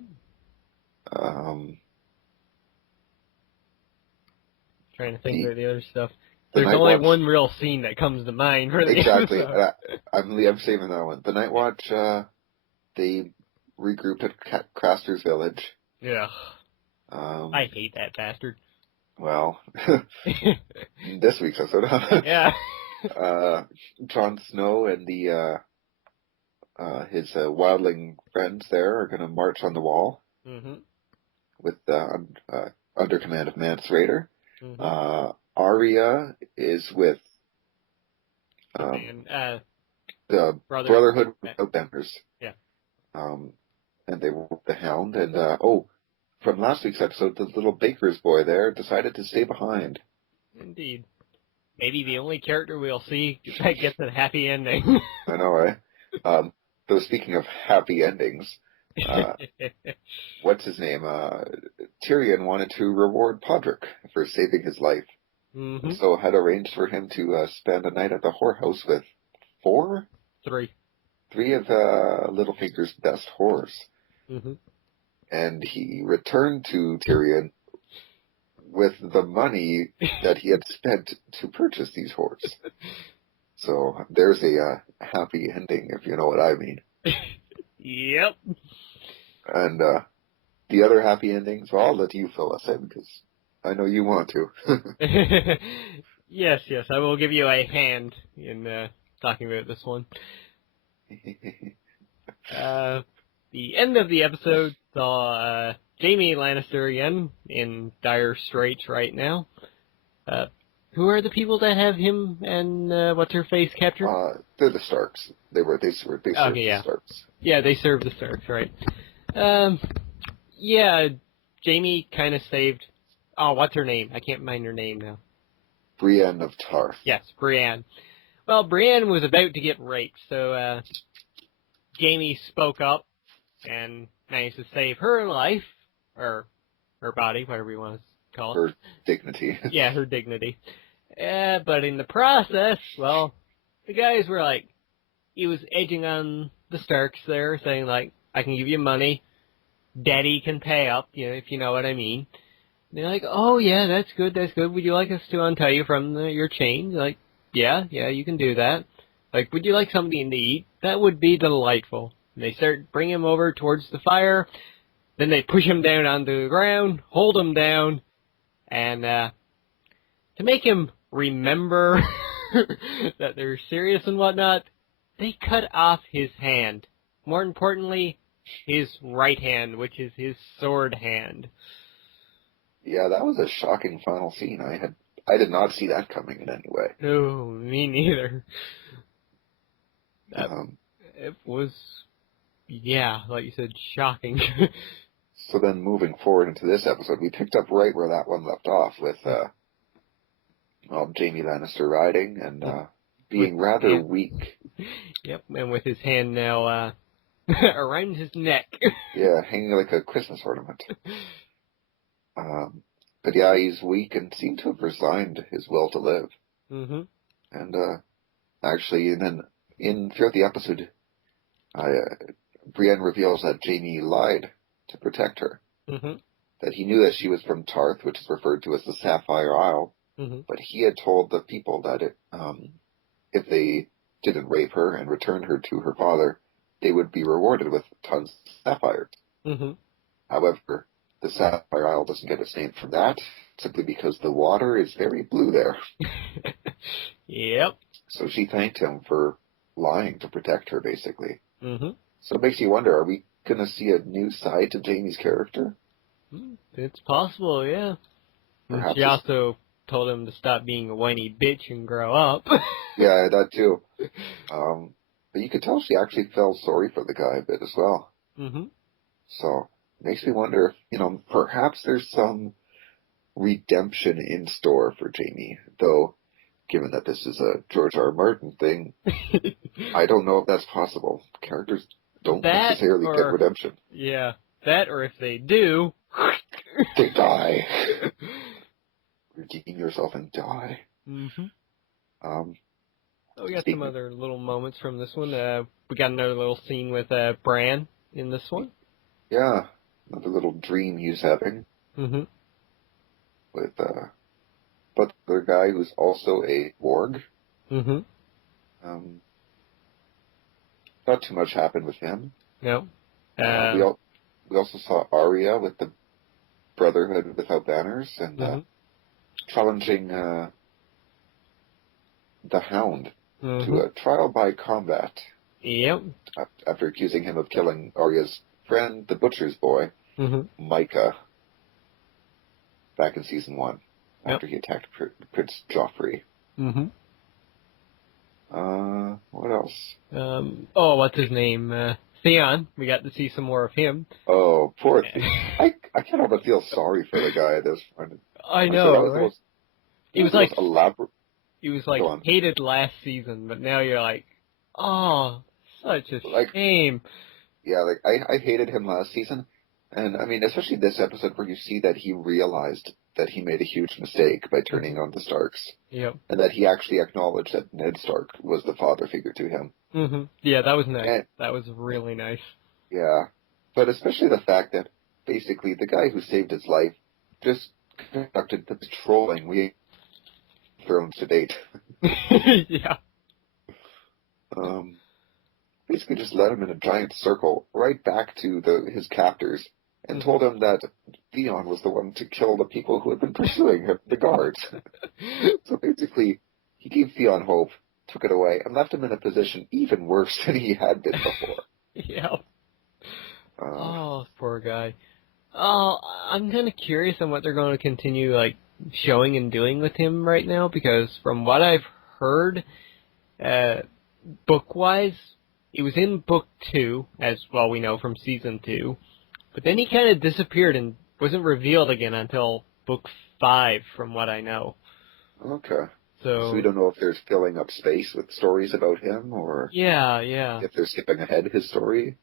Trying to think of the other stuff. There's only one real scene that comes to mind for the exactly. episode. I'm saving that one. The Night Watch, they regrouped at Craster's village. Yeah. I hate that bastard. Well, this week's episode. Yeah. Jon Snow and his wildling friends there are going to march on the wall with under command of Mance Rayder. Arya is with the Brotherhood of Benders. Yeah. And they were with the Hound. And, from last week's episode, the little baker's boy there decided to stay behind. Indeed. Maybe the only character we'll see that gets a happy ending. I know, right? Though speaking of happy endings, what's his name? Tyrion wanted to reward Podrick for saving his life. Mm-hmm. So had arranged for him to spend a night at the whorehouse with three of Littlefinger's best whores. Mm-hmm. And he returned to Tyrion with the money that he had spent to purchase these whores. So there's a happy ending, if you know what I mean. Yep. And the other happy endings, well, I'll let you fill us in, because I know you want to. Yes, I will give you a hand in talking about this one. The end of the episode saw Jaime Lannister again in dire straits right now. Who are the people that have him and what's her face captured? They're the Starks. They served the Starks. Yeah, they served the Starks, right? Jaime kind of saved. Oh, what's her name? I can't mind her name now. Brienne of Tarth. Yes, Brienne. Well, Brienne was about to get raped, so Jaime spoke up and managed to save her life, or her body, whatever you want to call it. Her dignity. Yeah, her dignity. But in the process, well, the guys were like, he was edging on the Starks there, saying like, I can give you money, Daddy can pay up, if you know what I mean. And they're like, oh yeah, that's good. Would you like us to untie you from your chains? Like, yeah, you can do that. Like, would you like something to eat? That would be delightful. And they start bringing him over towards the fire. Then they push him down onto the ground, hold him down, and to make him remember that they're serious and whatnot, they cut off his hand. More importantly, his right hand, which is his sword hand. Yeah, that was a shocking final scene. I did not see that coming in any way. No, me neither. It was, like you said, shocking. So then moving forward into this episode, we picked up right where that one left off with Jaime Lannister riding and being rather weak. Yep, and with his hand now around his neck. Yeah, hanging like a Christmas ornament. But yeah, he's weak and seemed to have resigned his will to live. Mm-hmm. And actually, and then throughout the episode, Brienne reveals that Jaime lied to protect her. Mm-hmm. That he knew that she was from Tarth, which is referred to as the Sapphire Isle. Mm-hmm. But he had told the people that if they didn't rape her and returned her to her father, they would be rewarded with tons of sapphires. Mm-hmm. However, the Sapphire Isle doesn't get its name from that, simply because the water is very blue there. Yep. So she thanked him for lying to protect her, basically. Mm-hmm. So it makes you wonder, are we going to see a new side to Jaime's character? It's possible, yeah. Perhaps she also told him to stop being a whiny bitch and grow up. Yeah, that too. But you could tell she actually felt sorry for the guy a bit as well. Mm-hmm. So it makes me wonder, perhaps there's some redemption in store for Jaime, though given that this is a George R. R. Martin thing, I don't know if that's possible. Characters don't necessarily get redemption. Yeah, that or if they do... they die. Redeem yourself and die. Mm-hmm. We got some other little moments from this one. We got another little scene with Bran in this one. Yeah, another little dream he's having. Mm-hmm. With but the guy who's also a warg. Mm-hmm. Not too much happened with him. No. We also saw Arya with the Brotherhood Without Banners and challenging the Hound to a trial by combat. Yep. After accusing him of killing Arya's friend, the butcher's boy, Micah, back in season 1. after he attacked Prince Joffrey. Mm-hmm. What else? What's his name? Theon. We got to see some more of him. Oh, poor Theon. I can't help but feel sorry for the guy at this point. I know, that was right? He was like elaborate. He was like hated last season, but now you're like, oh, such a shame. Yeah, like I hated him last season, and I mean, especially this episode where you see that he realized that he made a huge mistake by turning on the Starks. Yep. And that he actually acknowledged that Ned Stark was the father figure to him. Mm-hmm. Yeah, that was nice. And, that was really nice. Yeah, but especially the fact that basically the guy who saved his life just conducted the trolling we thrown to date. Yeah. Basically just led him in a giant circle right back to his captors and told him that Theon was the one to kill the people who had been pursuing him, the guards. So basically, he gave Theon hope, took it away, and left him in a position even worse than he had been before. Yeah. Poor guy. Oh, I'm kind of curious on what they're going to continue showing and doing with him right now, because from what I've heard, book-wise, he was in book 2, as well we know from season 2, but then he kind of disappeared and wasn't revealed again until book 5, from what I know. Okay. So we don't know if they're filling up space with stories about him, or yeah, if they're skipping ahead his story.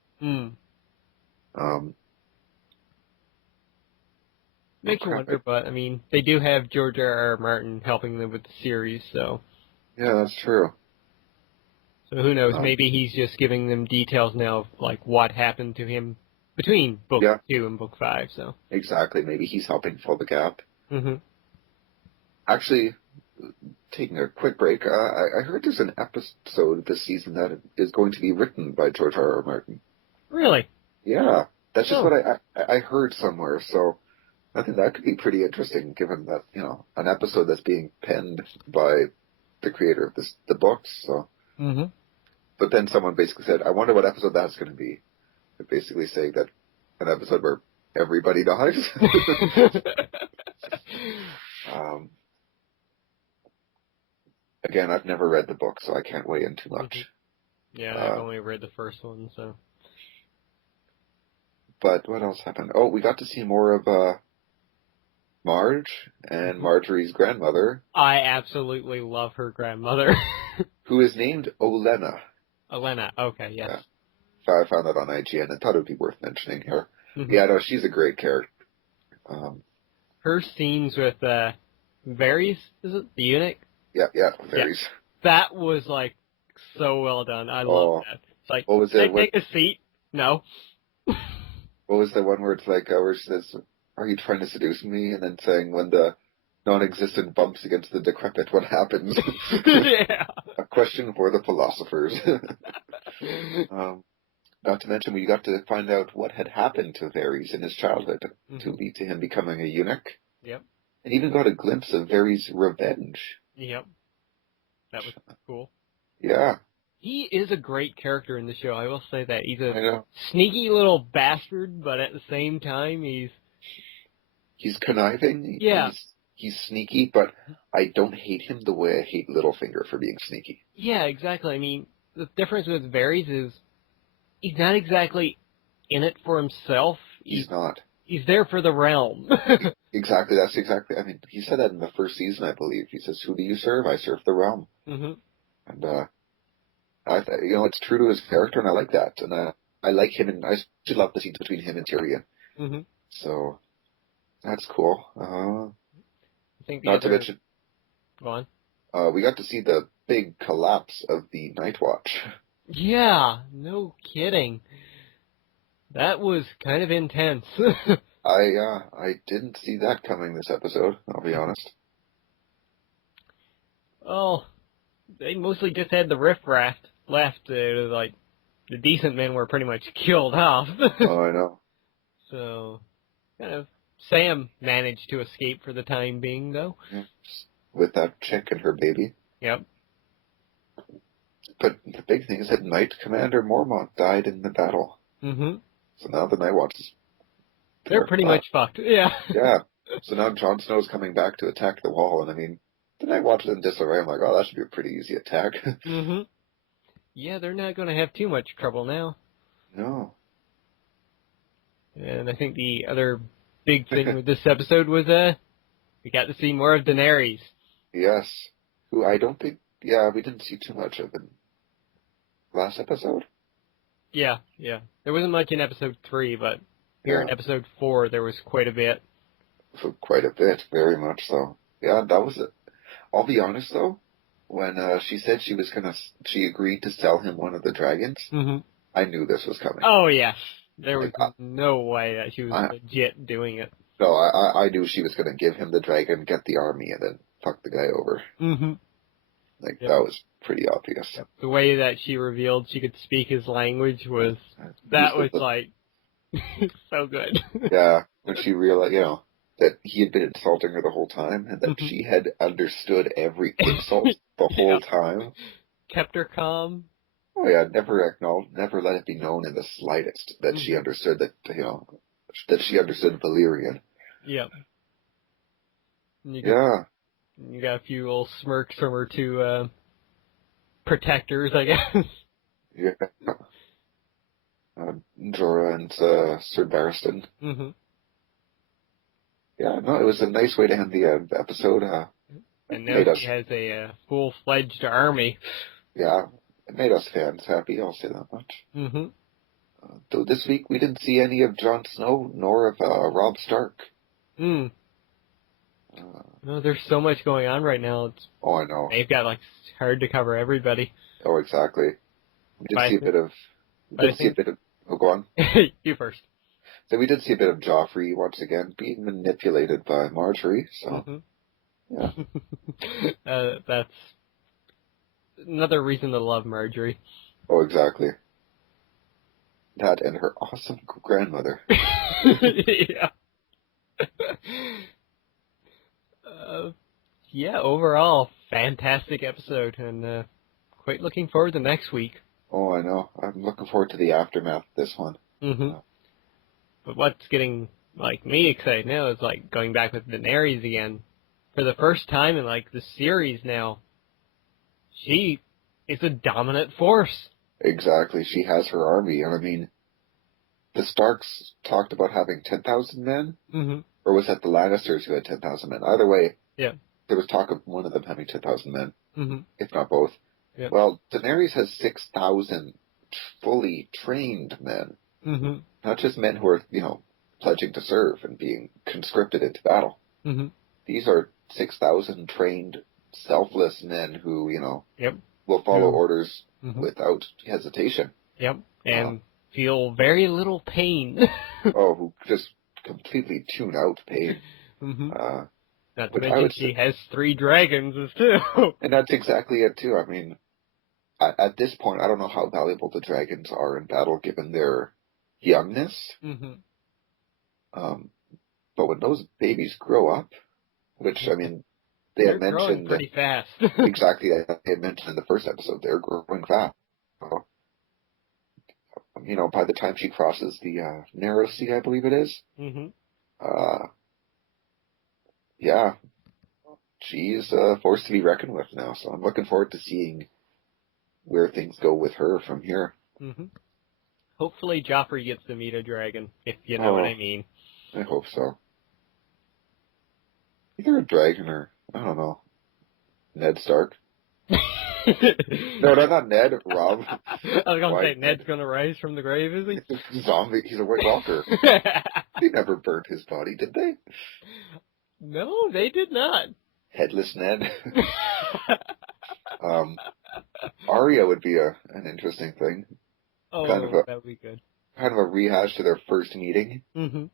Makes you wonder, but I mean, they do have George R.R. Martin helping them with the series, so. Yeah, that's true. So who knows? Maybe he's just giving them details now of what happened to him between book 2 and book 5. So exactly, maybe he's helping fill the gap. Mm-hmm. Actually, taking a quick break, I heard there's an episode this season that is going to be written by George R.R. Martin. Really? Yeah, that's just what I heard somewhere. So I think that could be pretty interesting, given that an episode that's being penned by the creator of the books. So. Mm-hmm. But then someone basically said, I wonder what episode that's going to be. They're basically saying that an episode where everybody dies. Again, I've never read the book, so I can't weigh in too much. Yeah, I've only read the first one, so. But what else happened? Oh, we got to see more of Marge and Marjorie's grandmother. I absolutely love her grandmother. Who is named Olenna. Olenna, okay, yes. Yeah. So I found that on IGN and thought it would be worth mentioning here. Mm-hmm. Yeah, no, she's a great character. Her scenes with Varys, is it? The eunuch? Yeah, Varys. Yeah. That was, so well done. I love that. It's like, what was it? Take a seat? No. What was the one where it's where she says, are you trying to seduce me? And then saying, when the non-existent bumps against the decrepit, what happens? Yeah. A question for the philosophers. Not to mention, we got to find out what had happened to Varys in his childhood to lead to him becoming a eunuch. Yep. And even got a glimpse of Varys' revenge. Yep. That was cool. Yeah. He is a great character in the show, I will say that. He's a sneaky little bastard, but at the same time, he's conniving. Yeah. He's sneaky, but I don't hate him the way I hate Littlefinger for being sneaky. Yeah, exactly. I mean, the difference with Varys is he's not exactly in it for himself. He's not. He's there for the realm. Exactly. That's exactly. I mean, he said that in the first season, I believe. He says, "Who do you serve? I serve the realm." Mm-hmm. And it's true to his character, and I like that. And I like him, and I should love the scenes between him and Tyrion. Mm-hmm. So that's cool. I think not to mention, go on. We got to see the big collapse of the Night Watch. Yeah, no kidding. That was kind of intense. I didn't see that coming this episode, I'll be honest. Oh, they mostly just had the riffraff left. The decent men were pretty much killed off. Oh, I know. So, Sam managed to escape for the time being, though. Yeah. With that chick and her baby. Yep. But the big thing is that Knight Commander Mormont died in the battle. Mm-hmm. So now the Night Watch is... They're pretty much fucked, yeah. Yeah. So now Jon Snow's coming back to attack the wall, and I mean, then I watched it in disarray. I'm like, oh, that should be a pretty easy attack. Mm-hmm. Yeah, they're not going to have too much trouble now. No. And I think the other big thing with this episode was we got to see more of Daenerys. Yes. Who I don't think, yeah, we didn't see too much of in last episode. Yeah. There wasn't much in episode 3, but here in Yeah. episode 4 there was quite a bit. So quite a bit, very much so. Yeah, that was it. I'll be honest though, when she said she agreed to sell him one of the dragons, Mm-hmm. I knew this was coming. Oh, yeah. There was Like, no way that she was legit doing it. No, I knew she was going to give him the dragon, get the army, and then fuck the guy over. Mm-hmm. Like, Yep. that was pretty obvious. Yep. The way that she revealed she could speak his language was like, so good. Yeah, when she realized, that he had been insulting her the whole time, and that she had understood every insult the whole time. Kept her calm. Oh yeah, never let it be known in the slightest that she understood that she understood Valyrian. Yep. You got a few little smirks from her two protectors, I guess. Yeah. Jorah and Sir Barristan. Mm-hmm. Yeah, no, it was a nice way to end the episode. And now she has a full-fledged army. Yeah, it made us fans happy, I'll say that much. Mm-hmm. Though this week we didn't see any of Jon Snow, nor of Robb Stark. No, there's so much going on right now. Oh, I know. They've got, hard to cover everybody. Oh, exactly. We did see a bit of... Oh, go on. You first. So we did see a bit of Joffrey, once again, being manipulated by Marjorie, so... Yeah. That's another reason to love Marjorie. Oh, exactly. That and her awesome grandmother. Yeah. Yeah, overall, fantastic episode, and quite looking forward to next week. Oh, I know. I'm looking forward to the aftermath of this one. Mm-hmm. But what's getting, me excited now is, going back with Daenerys again. For the first time in, the series now, she is a dominant force. Exactly. She has her army, and I mean, the Starks talked about having 10,000 men? Mm-hmm. Or was that the Lannisters who had 10,000 men? Either way, yeah, there was talk of one of them having 10,000 men, if not both. Yeah. Well, Daenerys has 6,000 fully trained men. Mm-hmm. Not just men who are, pledging to serve and being conscripted into battle. Mm-hmm. These are 6,000 trained, selfless men who, Yep. will follow orders without hesitation. Yep, and feel very little pain. Who just completely tune out pain. Mm-hmm. Not to But mention she has 3 dragons, too. And that's exactly it, too. I mean, at this point, I don't know how valuable the dragons are in battle given their youngness. Mm-hmm. But when those babies grow up, which, I mean, they had mentioned... growing pretty fast. Exactly, they had mentioned in the first episode, they're growing fast. So, by the time she crosses the Narrow Sea, I believe it is, yeah, she's a force to be reckoned with now. So I'm looking forward to seeing where things go with her from here. Mm-hmm. Hopefully Joffrey gets to meet a dragon, if you know what I mean. I hope so. Either a dragon or, I don't know, Ned Stark. No, not Ned, Rob. I was going to say, Ned's going to rise from the grave, is he? He's a zombie. He's a White Walker. They never burnt his body, did they? No, they did not. Headless Ned. Arya would be an interesting thing. Oh, that would be good. Kind of a rehash to their first meeting. Mm-hmm.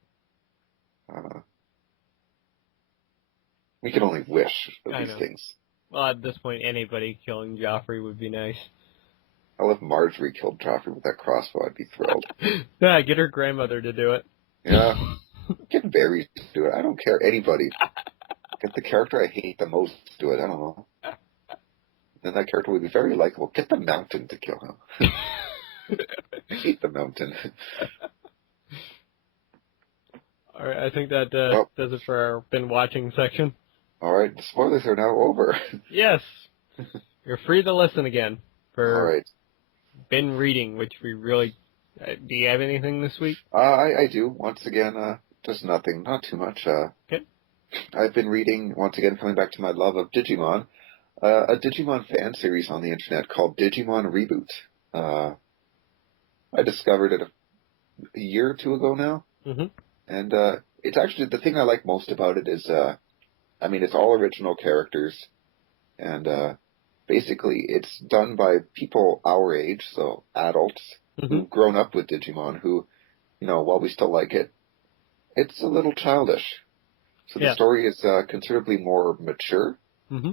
We can only wish of these things. Well, at this point, anybody killing Joffrey would be nice. Well, if Marjorie killed Joffrey with that crossbow, I'd be thrilled. Yeah, get her grandmother to do it. Yeah. Get Varys to do it. I don't care. Anybody. Get the character I hate the most to do it. I don't know. Then that character would be very likable. Get the Mountain to kill him. I hate the Mountain. All right, I think that Well, does it for our been watching section. all right, the spoilers are now over. Yes, you're free to listen again All for right. been reading, which we really. Do you have anything this week? I do. Once again, just nothing. Not too much. Okay. I've been reading, once again, coming back to my love of Digimon, a Digimon fan series on the internet called Digimon Reboot. I discovered it a year or two ago now, Mm-hmm. and it's actually, the thing I like most about it is, it's all original characters, and basically it's done by people our age, so adults, Mm-hmm. who've grown up with Digimon, who, while we still like it, it's a little childish. So the Yeah. story is considerably more mature, Mm-hmm.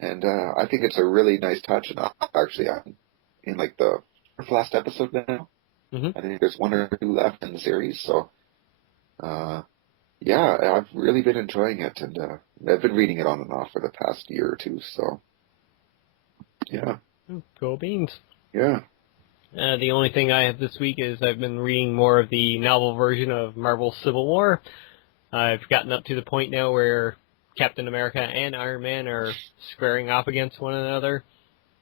and I think it's a really nice touch. And actually, I'm in like the last episode now. Mm-hmm. I think there's one or two left in the series. So, yeah, I've really been enjoying it, and I've been reading it on and off for the past year or two. So, yeah, Cool beans. yeah. The only thing I have this week is I've been reading more of the novel version of Marvel Civil War. I've gotten up to the point now where Captain America and Iron Man are squaring off against one another.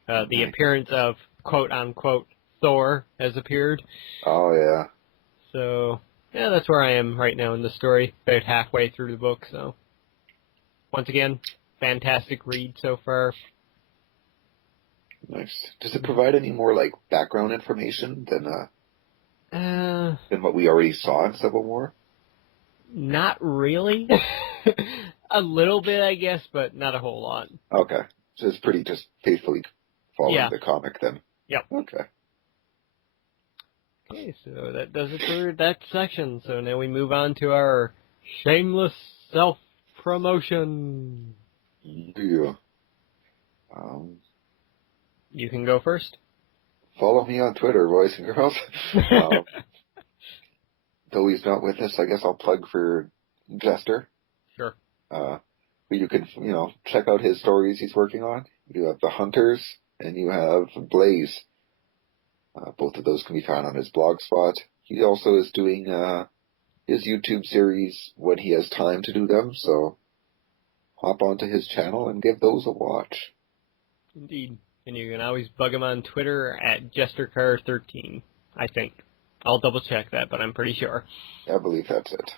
The appearance of quote-unquote Thor has appeared. Oh, yeah. So, yeah, that's where I am right now in the story, about halfway through the book. So, once again, fantastic read so far. Nice. Does it provide any more like background information than what we already saw in Civil War? Not really. A little bit, I guess, but not a whole lot. Okay. So it's pretty just faithfully following the comic then. Yep. Okay. Okay, so that does it for that section. So now we move on to our shameless self-promotion. Yeah. You can go first. Follow me on Twitter, boys and girls. Though he's not with us, I guess I'll plug for Jester. Sure. You can, check out his stories he's working on. You have The Hunters, and you have Blaze. Both of those can be found on his blog spot. He also is doing his YouTube series when he has time to do them, so hop onto his channel and give those a watch. Indeed. And you can always bug him on Twitter at JesterCar13, I think. I'll double check that, but I'm pretty sure. I believe that's it.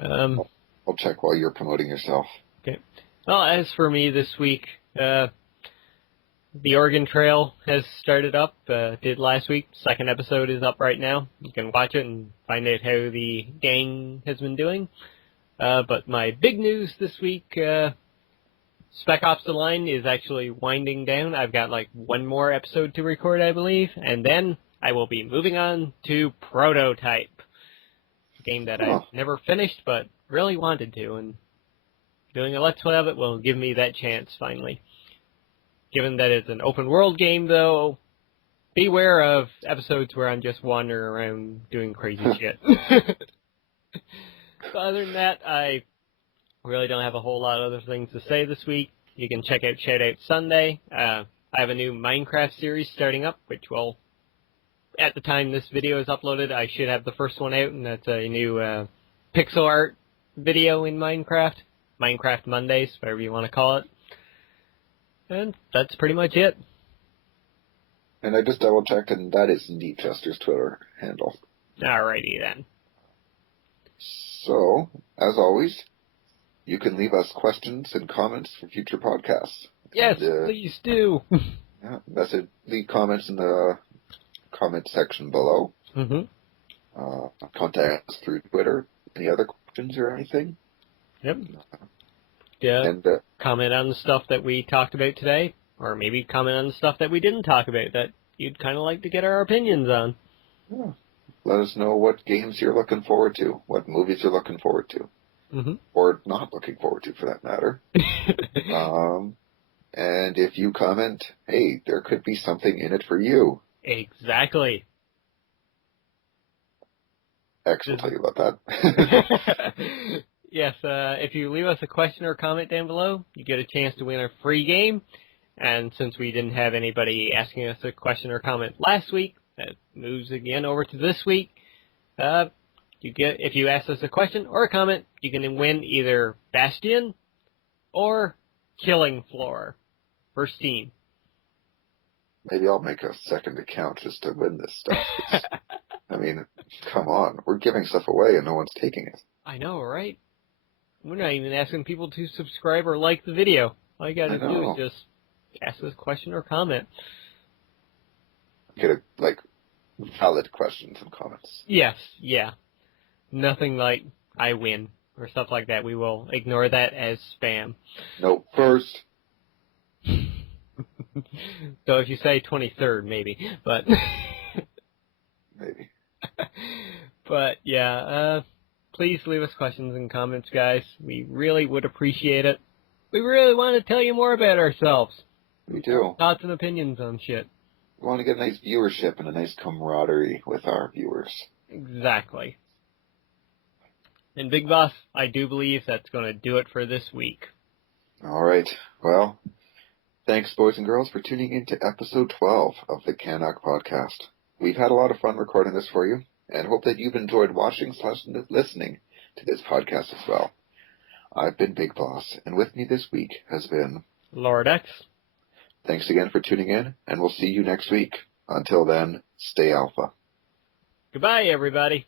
I'll check while you're promoting yourself. Okay. Well, as for me this week, the Oregon Trail has started up. Did last week. Second episode is up right now. You can watch it and find out how the gang has been doing. But my big news this week, Spec Ops: The Line is actually winding down. I've got like one more episode to record, I believe, and then I will be moving on to Prototype, a game that I've never finished but really wanted to, and doing a Let's Play of it will give me that chance finally. Given that it's an open world game, though, beware of episodes where I'm just wandering around doing crazy shit. So other than that, I really don't have a whole lot of other things to say this week. You can check out Shoutout Sunday. I have a new Minecraft series starting up, which will, at the time this video is uploaded, I should have the first one out, and that's a new pixel art video in Minecraft. Minecraft Mondays, whatever you want to call it. And that's pretty much it. And I just double-checked, and that is indeed Chester's Twitter handle. Alrighty then. So, as always, you can leave us questions and comments for future podcasts. Yes, please do. Yeah, leave comments in the comment section below. Mm-hmm. Contact us through Twitter. Any other questions or anything? Yep. Yeah. And comment on the stuff that we talked about today, or maybe comment on the stuff that we didn't talk about that you'd kind of like to get our opinions on. Yeah. Let us know what games you're looking forward to, what movies you're looking forward to, or not looking forward to, for that matter. And if you comment, hey, there could be something in it for you. Exactly. X will tell you about that. Yes, if you leave us a question or comment down below, you get a chance to win a free game. And since we didn't have anybody asking us a question or comment last week, that moves again over to this week. If you ask us a question or a comment, you can win either Bastion or Killing Floor for Steam. Maybe I'll make a second account just to win this stuff. I mean, come on. We're giving stuff away and no one's taking it. I know, right? We're not even asking people to subscribe or like the video. All you gotta do is just ask us a question or comment. Get valid questions and comments. Yes, yeah. Nothing like, I win, or stuff like that. We will ignore that as spam. No, first. So if you say 23rd, maybe, but... Maybe. But, yeah, please leave us questions and comments, guys. We really would appreciate it. We really want to tell you more about ourselves. We do. Thoughts and opinions on shit. We want to get a nice viewership and a nice camaraderie with our viewers. Exactly. And Big Boss, I do believe that's going to do it for this week. All right. Well, thanks, boys and girls, for tuning in to episode 12 of the CanUK podcast. We've had a lot of fun recording this for you, and hope that you've enjoyed watching/listening to this podcast as well. I've been Big Boss, and with me this week has been LordX. Thanks again for tuning in, and we'll see you next week. Until then, stay alpha. Goodbye, everybody.